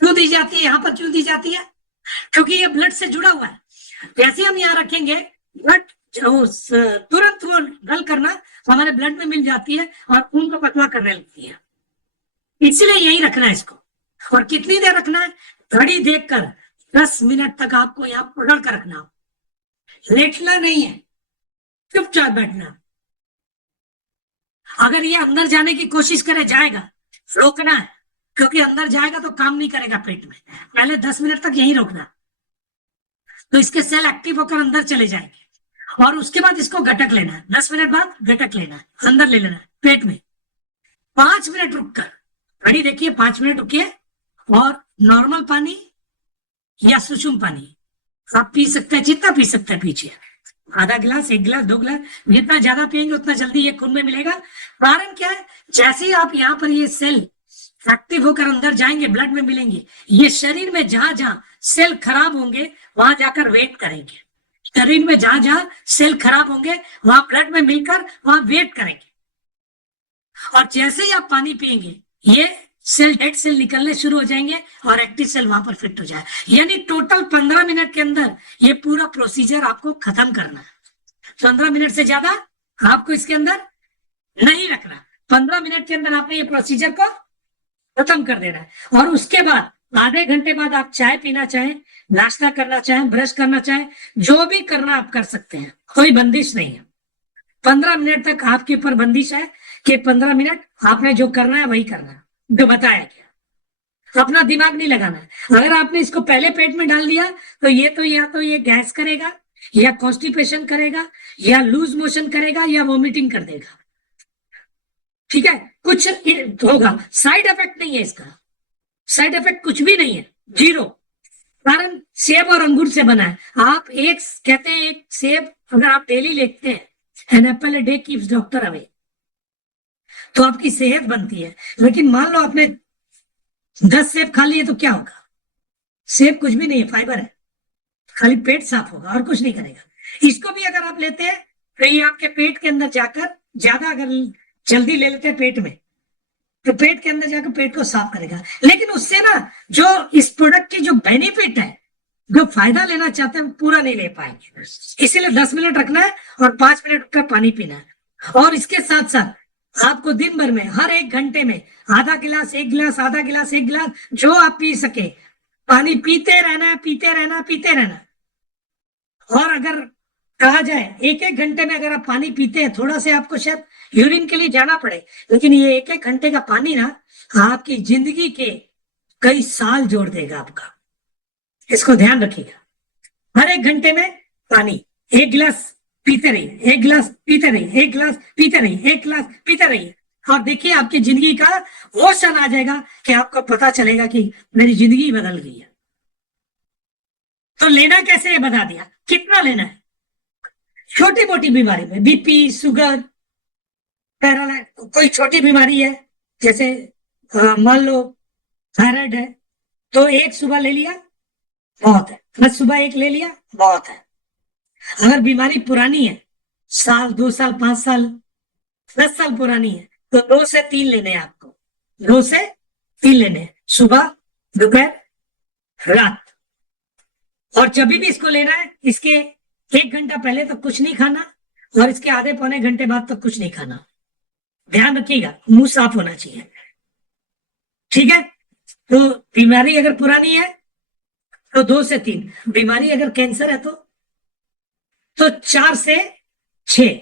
क्यों दी जाती है? यहाँ पर क्यों दी जाती है? क्योंकि ये ब्लड से जुड़ा हुआ है। जैसे हम यहाँ रखेंगे, ब्लड तुरंत वो गल करना हमारे ब्लड में मिल जाती है, और खून को पतला करने लगती है। इसलिए यही रखना है इसको। और कितनी देर रखना है? घड़ी देखकर 10 मिनट तक आपको यहाँ पकड़ कर रखना, लेटना नहीं है, चुपचाप बैठना। अगर ये अंदर जाने की कोशिश करे, जाएगा, रोकना है, क्योंकि अंदर जाएगा तो काम नहीं करेगा पेट में। पहले 10 मिनट तक यही रोकना, तो इसके सेल एक्टिव होकर अंदर चले जाएंगे। और उसके बाद इसको घटक लेना है, 10 मिनट बाद घटक लेना है, अंदर ले लेना है पेट में। 5 मिनट रुककर, घड़ी देखिए, 5 मिनट रुकिए, और नॉर्मल पानी या सुषुम पानी आप पी सकते हैं, जितना पी सकते हैं पीजिए। आधा गिलास, 1 गिलास, 2 गिलास, जितना ज्यादा पिएंगे उतना जल्दी ये खून में मिलेगा। कारण क्या है? जैसे ही आप यहाँ पर ये सेल एक्टिव होकर अंदर जाएंगे, ब्लड में मिलेंगे, ये शरीर में जहां जहां सेल खराब होंगे वहां जाकर वेट करेंगे। शरीर में जहां जहां सेल खराब होंगे वहां ब्लड में मिलकर वहां वेट करेंगे। और जैसे ही आप पानी पिएंगे, ये सेल, डेड सेल निकलने शुरू हो जाएंगे, और एक्टिव सेल वहां पर फिट हो जाए। यानी टोटल 15 मिनट के अंदर ये पूरा प्रोसीजर आपको खत्म करना है। 15 मिनट से ज्यादा आपको इसके अंदर नहीं रखना। 15 मिनट के अंदर आपने ये प्रोसीजर को खत्म कर देना है। और उसके बाद आधे घंटे बाद आप चाय पीना चाहें, नाश्ता करना चाहें, ब्रश करना चाहें, जो भी करना आप कर सकते हैं, कोई बंदिश नहीं है। 15 मिनट तक आपके ऊपर बंदिश है कि 15 मिनट आपने जो करना है वही करना है, जो बताया गया। अपना दिमाग नहीं लगाना है। अगर आपने इसको पहले पेट में डाल दिया तो या तो ये गैस करेगा, या कॉन्स्टिपेशन करेगा, या लूज मोशन करेगा, या वॉमिटिंग कर देगा। ठीक है, कुछ होगा, साइड इफेक्ट नहीं है इसका, साइड इफेक्ट कुछ भी नहीं है, जीरो। कारण सेब और अंगूर से बना है। आप एक कहते हैं एक सेब अगर आप डेली लेते हैं, an apple a day keeps doctor away, तो आपकी सेहत बनती है। लेकिन मान लो आपने 10 सेब खा लिए तो क्या होगा? सेब कुछ भी नहीं है, फाइबर है, खाली पेट साफ होगा और कुछ नहीं करेगा। इसको भी अगर आप लेते हैं तो ये आपके पेट के अंदर जाकर, ज्यादा अगर जल्दी ले लेते हैं पेट में, तो पेट के अंदर जाकर पेट को साफ करेगा। लेकिन उससे ना जो इस प्रोडक्ट की जो बेनिफिट है, जो फायदा लेना चाहते हैं, पूरा नहीं ले पाएंगे। इसीलिए 10 मिनट रखना है और 5 मिनट का पानी पीना है। और इसके साथ साथ आपको दिन भर में हर 1 घंटे में आधा गिलास, 1 गिलास, आधा गिलास, 1 गिलास, जो आप पी सके, पानी पीते रहना है, पीते रहना, पीते रहना। और अगर कहा जाए 1-1 घंटे में अगर आप पानी पीते हैं, थोड़ा से आपको शायद यूरिन के लिए जाना पड़े, लेकिन ये 1-1 घंटे का पानी ना आपकी जिंदगी के कई साल जोड़ देगा आपका। इसको ध्यान रखिएगा। हर 1 घंटे में पानी 1 गिलास पीते रहिए, 1 गिलास पीते रहिए, 1 गिलास पीते रहिए, 1 गिलास पीते रहिए। और देखिए आपकी जिंदगी का वो क्षण आ जाएगा कि आपको पता चलेगा कि मेरी जिंदगी बदल गई है। तो लेना कैसे, ये बता दिया। कितना लेना है? छोटी मोटी बीमारी में, बीपी, शुगर, पैरालाइज, कोई छोटी बीमारी है, जैसे मान लो थायराइड है, तो एक सुबह ले लिया बहुत है, बस सुबह एक ले लिया बहुत है। अगर बीमारी पुरानी है, साल, 2 साल, 5 साल, 10 साल पुरानी है, तो 2 से 3 लेने हैं आपको, 2 से 3 लेने हैं, सुबह, दोपहर, रात। और जब भी इसको लेना है, इसके 1 घंटा पहले तक कुछ नहीं खाना, और इसके आधे पौने घंटे बाद तक कुछ नहीं खाना। ध्यान रखिएगा, मुंह साफ होना चाहिए। ठीक है, तो बीमारी अगर पुरानी है तो 2 से 3, बीमारी अगर कैंसर है तो 4 से 6,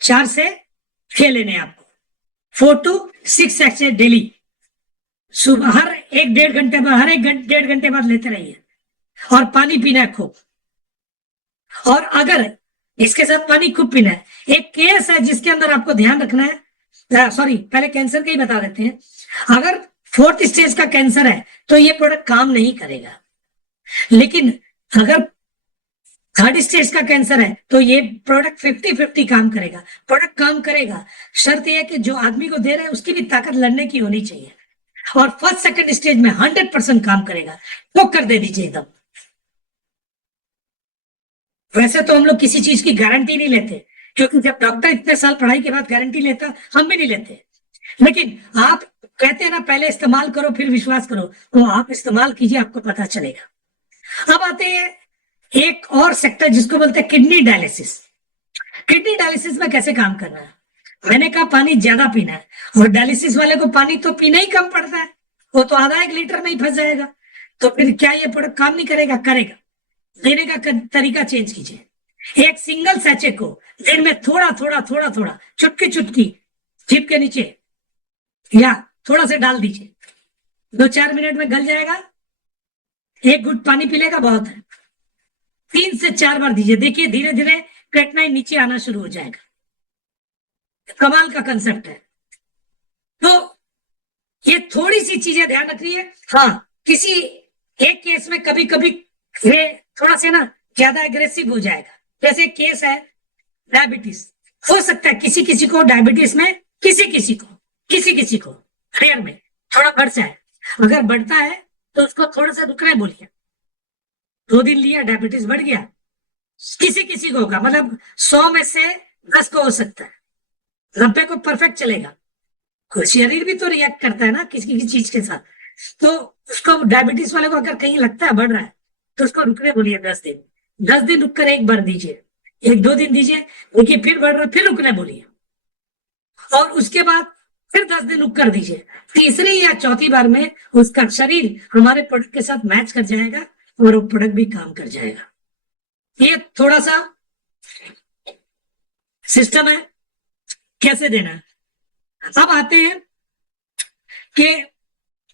4 से 6 लेने हैं आपको। 4 to 6 एक्सरसाइज डेली, सुबह हर 1-1.5 घंटे बाद, हर 1-1.5 घंटे बाद लेते रहिए। और पानी पीना है खूब। और अगर इसके साथ पानी खूब पीना है, एक केस है जिसके अंदर आपको ध्यान रखना है। सॉरी, पहले कैंसर का ही बता देते हैं। अगर 4th स्टेज का कैंसर है तो ये प्रोडक्ट काम नहीं करेगा। लेकिन अगर 3rd स्टेज का कैंसर है तो ये प्रोडक्ट 50-50 काम करेगा। प्रोडक्ट काम करेगा, शर्त यह है कि जो आदमी को दे रहे हैं उसकी भी ताकत लड़ने की होनी चाहिए। और 1st-2nd स्टेज में 100% काम करेगा। तो कर दे दीजिए एकदम। वैसे तो हम लोग किसी चीज की गारंटी नहीं लेते, क्योंकि जब डॉक्टर इतने साल पढ़ाई के बाद गारंटी लेता, हम भी नहीं लेते। लेकिन आप कहते हैं ना, पहले इस्तेमाल करो फिर विश्वास करो, तो आप इस्तेमाल कीजिए, आपको पता चलेगा। अब आते हैं एक और सेक्टर जिसको बोलते हैं किडनी डायलिसिस। किडनी डायलिसिस में कैसे काम करना है? मैंने कहा पानी ज्यादा पीना है, और डायलिसिस वाले को पानी तो पीना ही कम पड़ता है, वो तो आधा 1 लीटर में ही फंस जाएगा। तो फिर क्या ये प्रोडक्ट काम नहीं करेगा? करेगा। लेने का तरीका चेंज कीजिए। एक सिंगल सैचे को दिन में थोड़ा थोड़ा थोड़ा थोड़ा, चुटकी चुटकी जीभ के नीचे या थोड़ा से डाल दीजिए, 2-4 मिनट में गल जाएगा। 1 घुट पानी पी लेगा, बहुत है। 3 से 4 बार दीजिए, देखिए धीरे धीरे क्रेटनाइन नीचे आना शुरू हो जाएगा। कमाल का कंसेप्ट है। तो ये थोड़ी सी चीजें ध्यान रखनी है। हाँ, किसी एक केस में कभी कभी ये थोड़ा सा ना ज्यादा एग्रेसिव हो जाएगा। जैसे केस है डायबिटीज, हो सकता है किसी किसी को डायबिटीज में, किसी किसी को रेयर में थोड़ा बढ़ जाए। अगर बढ़ता है तो उसको थोड़ा सा रुकना बोलिए। 2 दिन लिया, डायबिटीज बढ़ गया, किसी को होगा, मतलब 100 में से 10 को हो सकता है, 90 को परफेक्ट चलेगा। शरीर भी तो रिएक्ट करता है ना किसी किसी चीज के साथ। तो उसको, डायबिटीज वाले को अगर कहीं लगता है बढ़ रहा है, तो उसको रुकने बोलिए 10 दिन रुककर 1 बार दीजिए, 1-2 दिन दीजिए, देखिए फिर बढ़ रहा है, फिर रुकने बोलिए। और उसके बाद फिर 10 दिन रुक कर दीजिए, तीसरी या चौथी बार में उसका शरीर हमारे प्रोडक्ट के साथ मैच कर जाएगा और वो प्रोडक्ट भी काम कर जाएगा। ये थोड़ा सा सिस्टम है कैसे देना है। अब आते हैं कि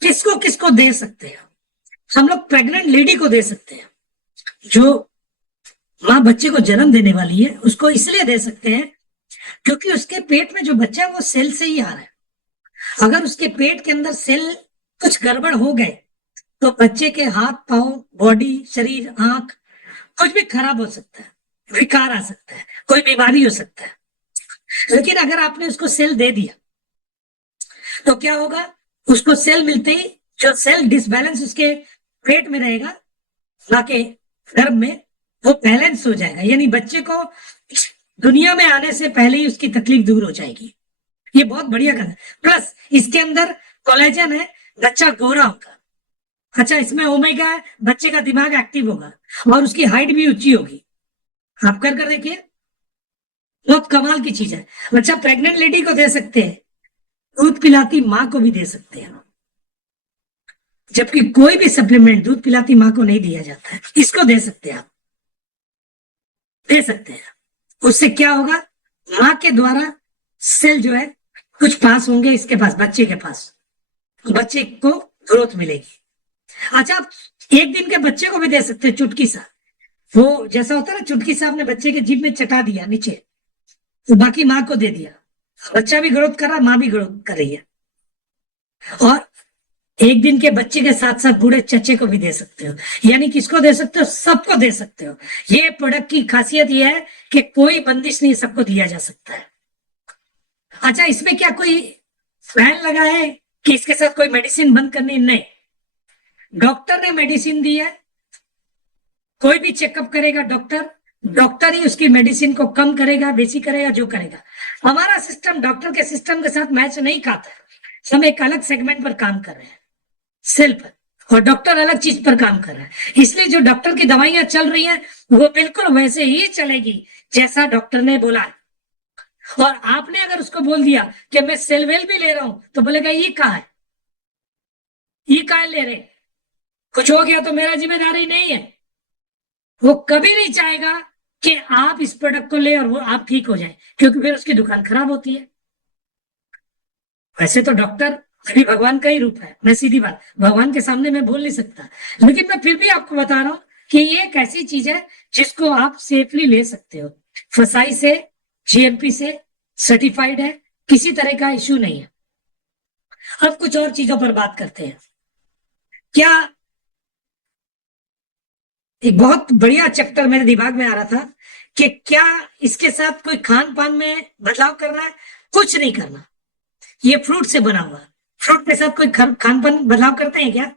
किसको किसको दे सकते हैं। हम लोग प्रेग्नेंट लेडी को दे सकते हैं, जो माँ बच्चे को जन्म देने वाली है उसको इसलिए दे सकते हैं क्योंकि उसके पेट में जो बच्चा है वो सेल से ही आ रहा है। अगर उसके पेट के अंदर सेल कुछ गड़बड़ हो गए तो बच्चे के हाथ पांव बॉडी शरीर आंख कुछ भी खराब हो सकता है, विकार आ सकता है, कोई बीमारी हो सकता है। लेकिन अगर आपने उसको सेल दे दिया तो क्या होगा, उसको सेल मिलते ही जो सेल डिसबैलेंस उसके पेट में रहेगा ना के गर्भ में, वो बैलेंस हो जाएगा, यानी बच्चे को दुनिया में आने से पहले ही उसकी तकलीफ दूर हो जाएगी। ये बहुत बढ़िया कर, प्लस इसके अंदर कोलेजन है, बच्चा गोरा होगा। अच्छा, इसमें ओमेगा है, बच्चे का दिमाग एक्टिव होगा और उसकी हाइट भी ऊंची होगी। आप कर कर देखिए, बहुत कमाल की चीज है। अच्छा, प्रेग्नेंट लेडी को दे सकते हैं, दूध पिलाती माँ को भी दे सकते हैं, जबकि कोई भी सप्लीमेंट दूध पिलाती माँ को नहीं दिया जाता है, इसको दे सकते हैं, आप दे सकते हैं। उससे क्या होगा, माँ के द्वारा सेल जो है कुछ पास होंगे इसके पास, बच्चे के पास, बच्चे को ग्रोथ मिलेगी। अच्छा, आप एक दिन के बच्चे को भी दे सकते हैं, चुटकी सा, वो जैसा होता है ना, चुटकी सा आपने बच्चे के जीभ में चटा दिया नीचे, तो बाकी माँ को दे दिया, बच्चा भी ग्रोथ कर रहा है, माँ भी ग्रोथ कर रही है। और एक दिन के बच्चे के साथ साथ बूढ़े चच्चे को भी दे सकते हो, यानी किसको दे सकते हो, सबको दे सकते हो। ये प्रोडक्ट की खासियत ये है कि कोई बंदिश नहीं, सबको दिया जा सकता है। अच्छा, इसमें क्या कोई बैन लगा है कि इसके साथ कोई मेडिसिन बंद करनी? नहीं, डॉक्टर ने मेडिसिन दी है, कोई भी चेकअप करेगा डॉक्टर, डॉक्टर ही उसकी मेडिसिन को कम करेगा, बेसी करेगा, जो करेगा। हमारा सिस्टम डॉक्टर के सिस्टम के साथ मैच नहीं खाता है। हम एक अलग सेगमेंट पर काम कर रहे हैं, सेल पर, और डॉक्टर अलग चीज पर काम कर रहा है। इसलिए जो डॉक्टर की दवाइयां चल रही हैं वो बिल्कुल वैसे ही चलेगी जैसा डॉक्टर ने बोला है। और आपने अगर उसको बोल दिया कि मैं सेलवेल भी ले रहा हूं, तो बोलेगा ये कहाँ है, ये कहाँ ले रहे, कुछ हो गया तो मेरा जिम्मेदारी नहीं है। वो कभी नहीं चाहेगा कि आप इस प्रोडक्ट को ले और वो आप ठीक हो जाए, क्योंकि फिर उसकी दुकान खराब होती है। वैसे तो डॉक्टर भी भगवान का ही रूप है, मैं सीधी बात, भगवान के सामने मैं बोल नहीं सकता, लेकिन मैं फिर भी आपको बता रहा हूं कि ये एक ऐसी चीज है जिसको आप सेफली ले सकते हो, फसाई से, जीएमपी से सर्टिफाइड है, किसी तरह का इश्यू नहीं है। अब कुछ और चीजों पर बात करते हैं। क्या एक बहुत बढ़िया चैप्टर मेरे दिमाग में आ रहा था कि क्या इसके साथ कोई खान पान में बदलाव करना है? कुछ नहीं करना, ये फ्रूट से बना हुआ, फ्रूट के साथ कोई खान पान बदलाव करते हैं क्या?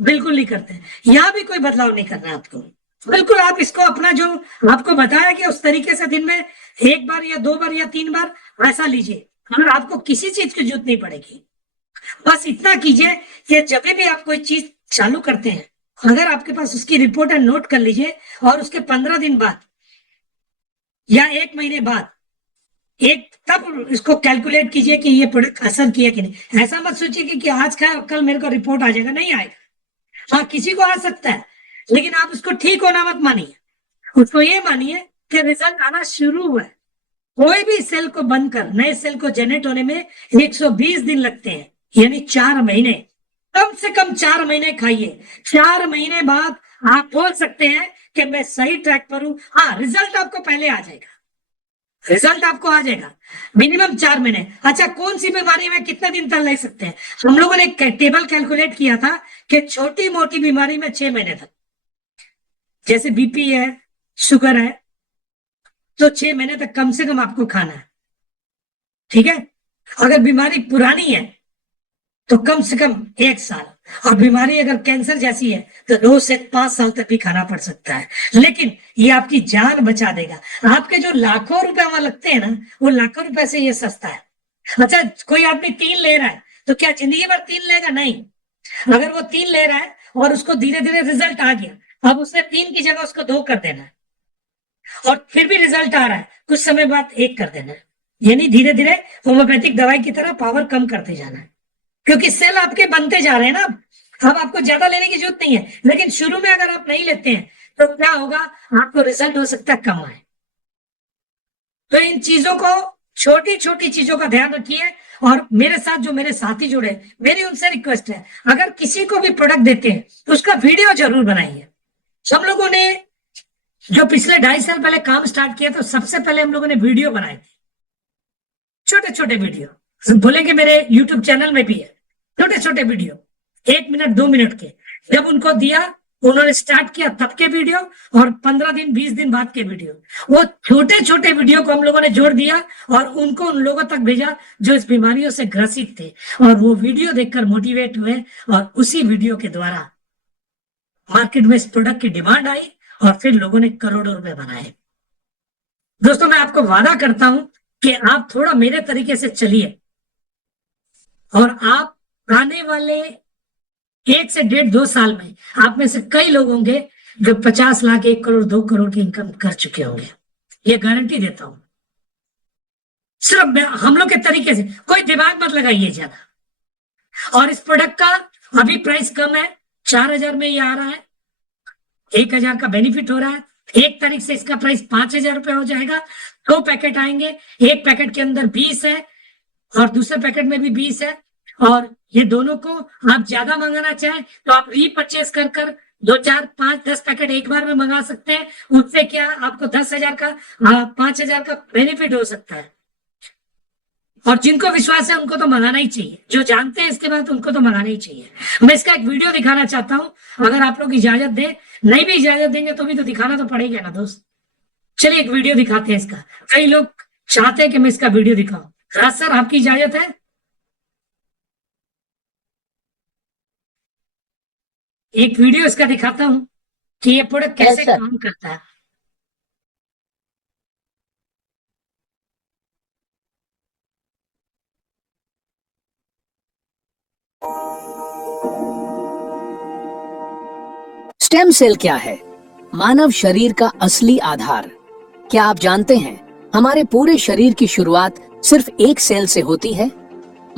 बिल्कुल नहीं करते। यहाँ भी कोई बदलाव नहीं करना है आपको, बिल्कुल आप इसको अपना जो आपको बताया कि उस तरीके से दिन में एक बार या 2 बार या 3 बार वैसा लीजिए, और आपको किसी चीज की जरूरत नहीं पड़ेगी। बस इतना कीजिए कि जब भी आप कोई चीज चालू करते हैं, अगर आपके पास उसकी रिपोर्ट है, नोट कर लीजिए, और उसके 15 दिन बाद या 1 महीने बाद तब इसको कैलकुलेट कीजिए कि ये प्रोडक्ट असर किया कि नहीं। ऐसा मत सोचिए कि आज का कल मेरे को रिपोर्ट आ जाएगा, नहीं आएगा। हाँ, किसी को आ सकता है, लेकिन आप उसको ठीक होना मत मानिए, उसको ये मानिए कि रिजल्ट आना शुरू हुआ है। कोई भी सेल को बंद कर नए सेल को जनरेट होने में 120 दिन लगते हैं, यानी 4 महीने, कम से कम 4 महीने खाइए। 4 महीने बाद आप बोल सकते हैं कि मैं सही ट्रैक पर हूं। हाँ, रिजल्ट आपको पहले आ जाएगा, रिजल्ट आपको आ जाएगा, मिनिमम 4 महीने। अच्छा, कौन सी बीमारी में कितने दिन तक ले सकते हैं? हम लोगों ने एक टेबल कैलकुलेट किया था कि छोटी मोटी बीमारी में 6 महीने तक, जैसे बीपी है, शुगर है, तो 6 महीने तक कम से कम आपको खाना है, ठीक है। अगर बीमारी पुरानी है तो कम से कम 1 साल, और बीमारी अगर कैंसर जैसी है तो 2 से 5 साल तक भी खाना पड़ सकता है, लेकिन ये आपकी जान बचा देगा। आपके जो लाखों रुपए वहां लगते हैं ना, वो लाखों रुपए से ये सस्ता है। अच्छा, कोई आदमी 3 ले रहा है तो क्या जिंदगी भर 3 लेगा? नहीं। अगर वो 3 ले रहा है और उसको धीरे धीरे रिजल्ट आ गया, अब उसने 3 की जगह उसको 2 कर देना है, और फिर भी रिजल्ट आ रहा है, कुछ समय बाद 1 कर देना है, यानी धीरे धीरे होम्योपैथिक दवाई की तरह पावर कम करते जाना है, क्योंकि सेल आपके बनते जा रहे हैं ना। अब आपको ज्यादा लेने की जरूरत नहीं है, लेकिन शुरू में अगर आप नहीं लेते हैं तो क्या होगा, आपको रिजल्ट हो सकता है कम आए। तो इन चीजों को, छोटी छोटी चीजों का ध्यान रखिए। और मेरे साथ जो मेरे साथी जुड़े, मेरी उनसे रिक्वेस्ट है, अगर किसी को भी प्रोडक्ट देते हैं तो उसका वीडियो जरूर बनाइए। सब लोगों ने जो पिछले 2.5 साल पहले काम स्टार्ट किया, तो सबसे पहले हम लोगों ने वीडियो बनाए थे, छोटे छोटे वीडियो। बोलेंगे मेरे यूट्यूब चैनल में भी है छोटे छोटे वीडियो, 1 मिनट 2 मिनट के। जब उनको दिया, उन्होंने स्टार्ट किया, तब के वीडियो और 15 दिन 20 दिन बाद के वीडियो, वो छोटे छोटे वीडियो को हम लोगों ने जोड़ दिया और उनको उन लोगों तक भेजा जो इस बीमारियों से ग्रसित थे, और वो वीडियो देखकर मोटिवेट हुए, और उसी वीडियो के द्वारा मार्केट में इस प्रोडक्ट की डिमांड आई और फिर लोगों ने करोड़ों रुपए बनाए। दोस्तों, मैं आपको वादा करता हूं कि आप थोड़ा मेरे तरीके से चलिए और आप आने वाले 1 से 1.5-2 साल में आप में से कई लोग होंगे जो 50 लाख, 1 करोड़, 2 करोड़ की इनकम कर चुके होंगे। ये गारंटी देता हूं। सिर्फ हम लोग के तरीके से, कोई दिमाग मत लगाइए ज्यादा। और इस प्रोडक्ट का अभी प्राइस कम है, 4,000 में ये आ रहा है, 1,000 का बेनिफिट हो रहा है। 1 तारीख से इसका प्राइस 5,000 रुपए हो जाएगा। 2 पैकेट आएंगे, एक पैकेट के अंदर 20 है और दूसरे पैकेट में भी 20 है। और ये दोनों को आप ज्यादा मंगाना चाहें तो आप रीपरचेस कर 2, 4, 5, 10 पैकेट एक बार में मंगा सकते हैं। उससे क्या आपको 10,000 का 5,000 का बेनिफिट हो सकता है। और जिनको विश्वास है उनको तो मंगाना ही चाहिए, जो जानते हैं इसके बाद उनको तो मंगाना ही चाहिए। मैं इसका एक वीडियो दिखाना चाहता हूं, अगर आप लोग इजाजत दें। नहीं भी इजाजत देंगे तो भी तो दिखाना तो पड़ेगा ना दोस्त। चलिए एक वीडियो दिखाते हैं इसका। कई लोग चाहते हैं कि मैं इसका वीडियो दिखाऊं। राज सर, आपकी इजाजत है? एक वीडियो इसका दिखाता हूं कि ये प्रोडक्ट कैसे काम करता है। स्टेम सेल क्या है? मानव शरीर का असली आधार। क्या आप जानते हैं हमारे पूरे शरीर की शुरुआत सिर्फ एक सेल से होती है।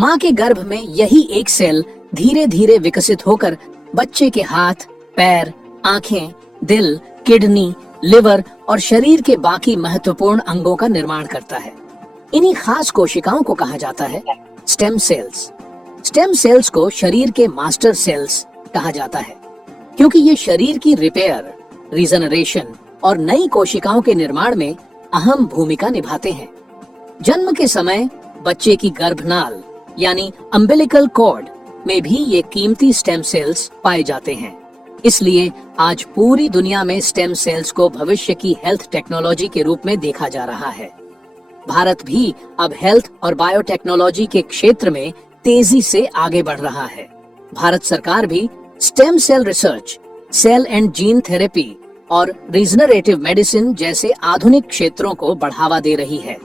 माँ के गर्भ में यही एक सेल धीरे धीरे विकसित होकर बच्चे के हाथ, पैर, आंखें, दिल, किडनी, लिवर और शरीर के बाकी महत्वपूर्ण अंगों का निर्माण करता है। इन्हीं खास कोशिकाओं को कहा जाता है स्टेम सेल्स। स्टेम सेल्स को शरीर के मास्टर सेल्स कहा जाता है, क्योंकि ये शरीर की रिपेयर, रीजनरेशन और नई कोशिकाओं के निर्माण में अहम भूमिका निभाते हैं। जन्म के समय बच्चे की गर्भनाल यानी अम्बिलिकल कॉर्ड में भी ये कीमती स्टेम सेल्स पाए जाते हैं। इसलिए आज पूरी दुनिया में स्टेम सेल्स को भविष्य की हेल्थ टेक्नोलॉजी के रूप में देखा जा रहा है। भारत भी अब हेल्थ और बायोटेक्नोलॉजी के क्षेत्र में तेजी से आगे बढ़ रहा है। भारत सरकार भी stem cell research, cell and gene therapy और रीजनरेटिव मेडिसिन जैसे आधुनिक क्षेत्रों को बढ़ावा दे रही है,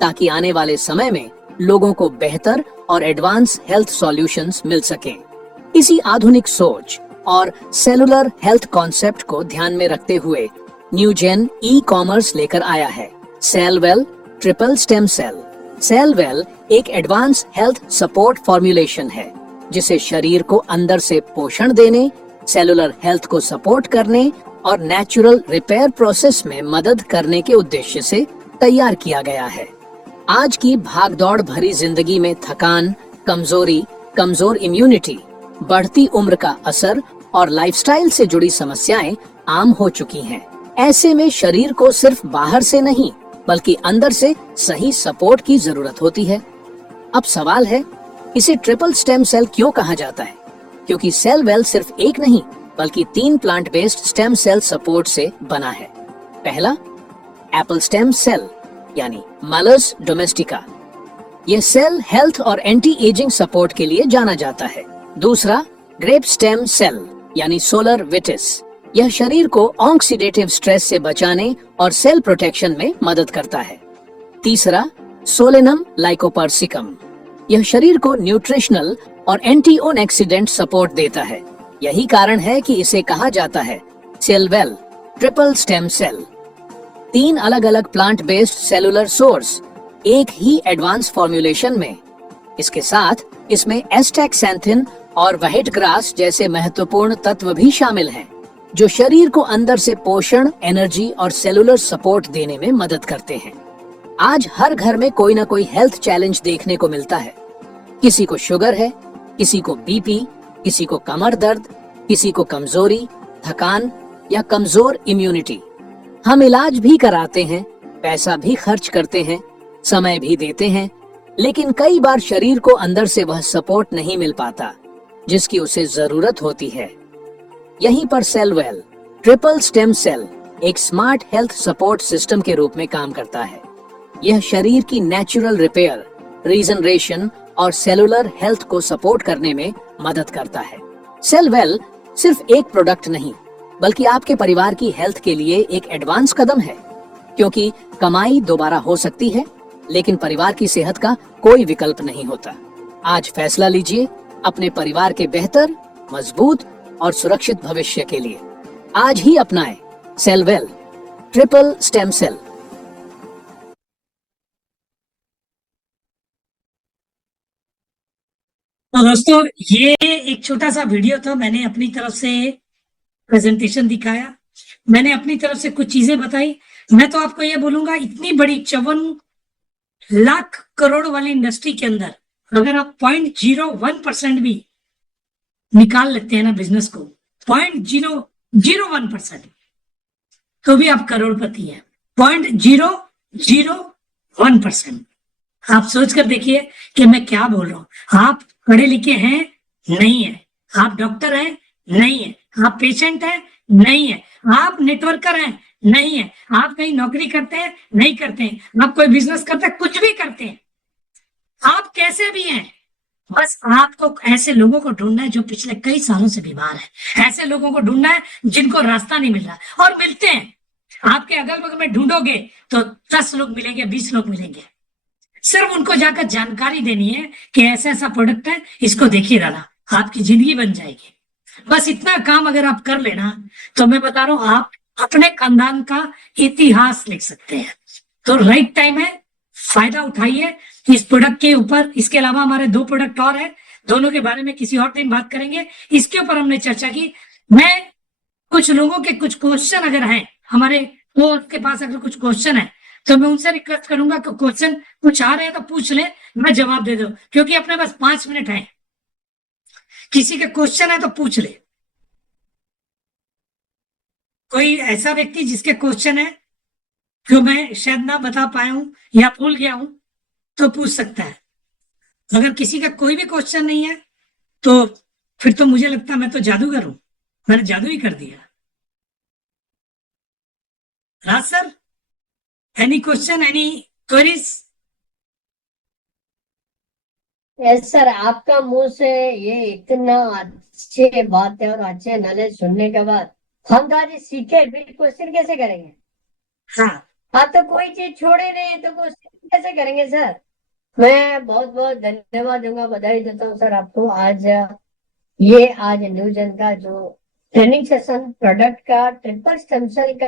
ताकि आने वाले समय में लोगों को बेहतर और एडवांस हेल्थ सॉल्यूशंस मिल सके। इसी आधुनिक सोच और सेलुलर हेल्थ कॉन्सेप्ट को ध्यान में रखते हुए न्यूजेन ई-कॉमर्स लेकर आया है सेलवेल ट्रिपल स्टेम सेल। सेलवेल एक एडवांस हेल्थ सपोर्ट फॉर्मुलेशन है, जिसे शरीर को अंदर से पोषण देने, सेलुलर हेल्थ को सपोर्ट करने और नेचुरल रिपेयर प्रोसेस में मदद करने के उद्देश्य से तैयार किया गया है। आज की भागदौड़ भरी जिंदगी में थकान, कमजोरी, कमजोर इम्यूनिटी, बढ़ती उम्र का असर और लाइफस्टाइल से जुड़ी समस्याएं आम हो चुकी हैं। ऐसे में शरीर को सिर्फ बाहर से नहीं बल्कि अंदर से सही सपोर्ट की जरूरत होती है। अब सवाल है, इसे ट्रिपल स्टेम सेल क्यों कहा जाता है? क्योंकि सेलवेल सिर्फ एक नहीं बल्कि 3 plant based stem cell support से बना है। पहला, एप्पल स्टेम सेल यानी मलस डोमेस्टिका। यह सेल हेल्थ और एंटी एजिंग सपोर्ट के लिए जाना जाता है। दूसरा, ग्रेप स्टेम सेल यानी सोलर विटिस। यह शरीर को ऑक्सीडेटिव स्ट्रेस से बचाने और सेल प्रोटेक्शन में मदद करता है। तीसरा, सोलेनम लाइकोपर्सिकम। यह शरीर को न्यूट्रिशनल और एंटी-ऑक्सीडेंट सपोर्ट देता है। यही कारण है कि इसे कहा जाता है सेलवेल ट्रिपल स्टेम सेल। 3 अलग अलग प्लांट बेस्ड सेलुलर सोर्स एक ही एडवांस फॉर्मुलेशन में। इसके साथ इसमें एस्टैक्सेंथिन और व्हाइट ग्रास जैसे महत्वपूर्ण तत्व भी शामिल हैं, जो शरीर को अंदर से पोषण, एनर्जी और सेलुलर सपोर्ट देने में मदद करते हैं। आज हर घर में कोई ना कोई हेल्थ चैलेंज देखने को मिलता है। किसी को शुगर है, किसी को बीपी, किसी को कमर दर्द, किसी को कमजोरी, थकान या कमजोर इम्यूनिटी। हम इलाज भी कराते हैं, पैसा भी खर्च करते हैं, समय भी देते हैं, लेकिन कई बार शरीर को अंदर से वह सपोर्ट नहीं मिल पाता जिसकी उसे जरूरत होती है। यहीं पर सेलवेल ट्रिपल स्टेम सेल एक स्मार्ट हेल्थ सपोर्ट सिस्टम के रूप में काम करता है। यह शरीर की नेचुरल रिपेयर, रीजनरेशन और सेलुलर हेल्थ को सपोर्ट करने में मदद करता है। सेलवेल सिर्फ एक प्रोडक्ट नहीं, बल्कि आपके परिवार की हेल्थ के लिए एक एडवांस कदम है, क्योंकि कमाई दोबारा हो सकती है, लेकिन परिवार की सेहत का कोई विकल्प नहीं होता। आज फैसला लीजिए अपने परिवार के बेहतर, मजबूत और सुरक्षित भविष्य के लिए। आज ही अपनाएं सेलवेल ट्रिपल स्टेम सेल। तो दोस्तों, ये एक छोटा सा वीडियो था। मैंने अपनी तरफ से प्रेजेंटेशन दिखाया, मैंने अपनी तरफ से कुछ चीजें बताई। मैं तो आपको ये बोलूंगा, इतनी बड़ी 54 लाख करोड़ वाली इंडस्ट्री के अंदर अगर आप 0.01% भी निकाल लेते हैं ना बिजनेस को, 0.001%, तो भी आप करोड़पति हैं। 0.001%। आप सोच कर देखिए कि मैं क्या बोल रहा हूं। आप पढ़े लिखे हैं? नहीं है। आप डॉक्टर हैं? नहीं है। आप पेशेंट हैं? नहीं है। आप नेटवर्कर हैं? नहीं है। आप कहीं नौकरी करते हैं? नहीं करते हैं। आप कोई बिजनेस करते हैं? कुछ भी करते हैं। आप कैसे भी हैं, बस आपको ऐसे लोगों को ढूंढना है जो पिछले कई सालों से बीमार है। ऐसे लोगों को ढूंढना है जिनको रास्ता नहीं मिल रहा, और मिलते हैं। आपके अगल बगल में ढूंढोगे तो 10 लोग मिलेंगे, 20 लोग मिलेंगे। सिर्फ उनको जाकर जानकारी देनी है कि ऐसा ऐसा प्रोडक्ट है, इसको देखिए दादा, आपकी जिंदगी बन जाएगी। बस इतना काम अगर आप कर लेना, तो मैं बता रहा हूं, आप अपने खानदान का इतिहास लिख सकते हैं। तो राइट टाइम है, फायदा उठाइए इस प्रोडक्ट के ऊपर। इसके अलावा हमारे 2 प्रोडक्ट और हैं, दोनों के बारे में किसी और दिन बात करेंगे। इसके ऊपर हमने चर्चा की। मैं कुछ लोगों के कुछ क्वेश्चन अगर हैं हमारे, वो के पास अगर कुछ क्वेश्चन है, तो मैं उनसे रिक्वेस्ट करूंगा कि क्वेश्चन कुछ आ रहे हैं तो पूछ ले, मैं जवाब दे दूं, क्योंकि अपने पास 5 मिनट है। किसी के क्वेश्चन है तो पूछ ले। कोई ऐसा व्यक्ति जिसके क्वेश्चन है जो मैं शायद ना बता पाया हूं या भूल गया हूं, तो पूछ सकता है। अगर किसी का कोई भी क्वेश्चन नहीं है, तो फिर तो मुझे लगता है मैं तो जादूगर हूं, मैंने जादू ही कर दिया। Raj sir, any question, any queries? Yes sir, आपका मुंह से ये इतना अच्छे बात है और अच्छे नॉलेज सुनने के बाद हम तो आज सीखे, फिर क्वेश्चन कैसे करेंगे? हाँ, आप तो कोई चीज छोड़े नहीं, तो क्वेश्चन कैसे करेंगे सर? मैं बहुत बहुत धन्यवाद दूंगा, बधाई देता हूँ सर आपको। आज न्यूजन का जो ट्रेनिंग सेशन प्रोडक्ट का ट्रिपल स्टेम सेल का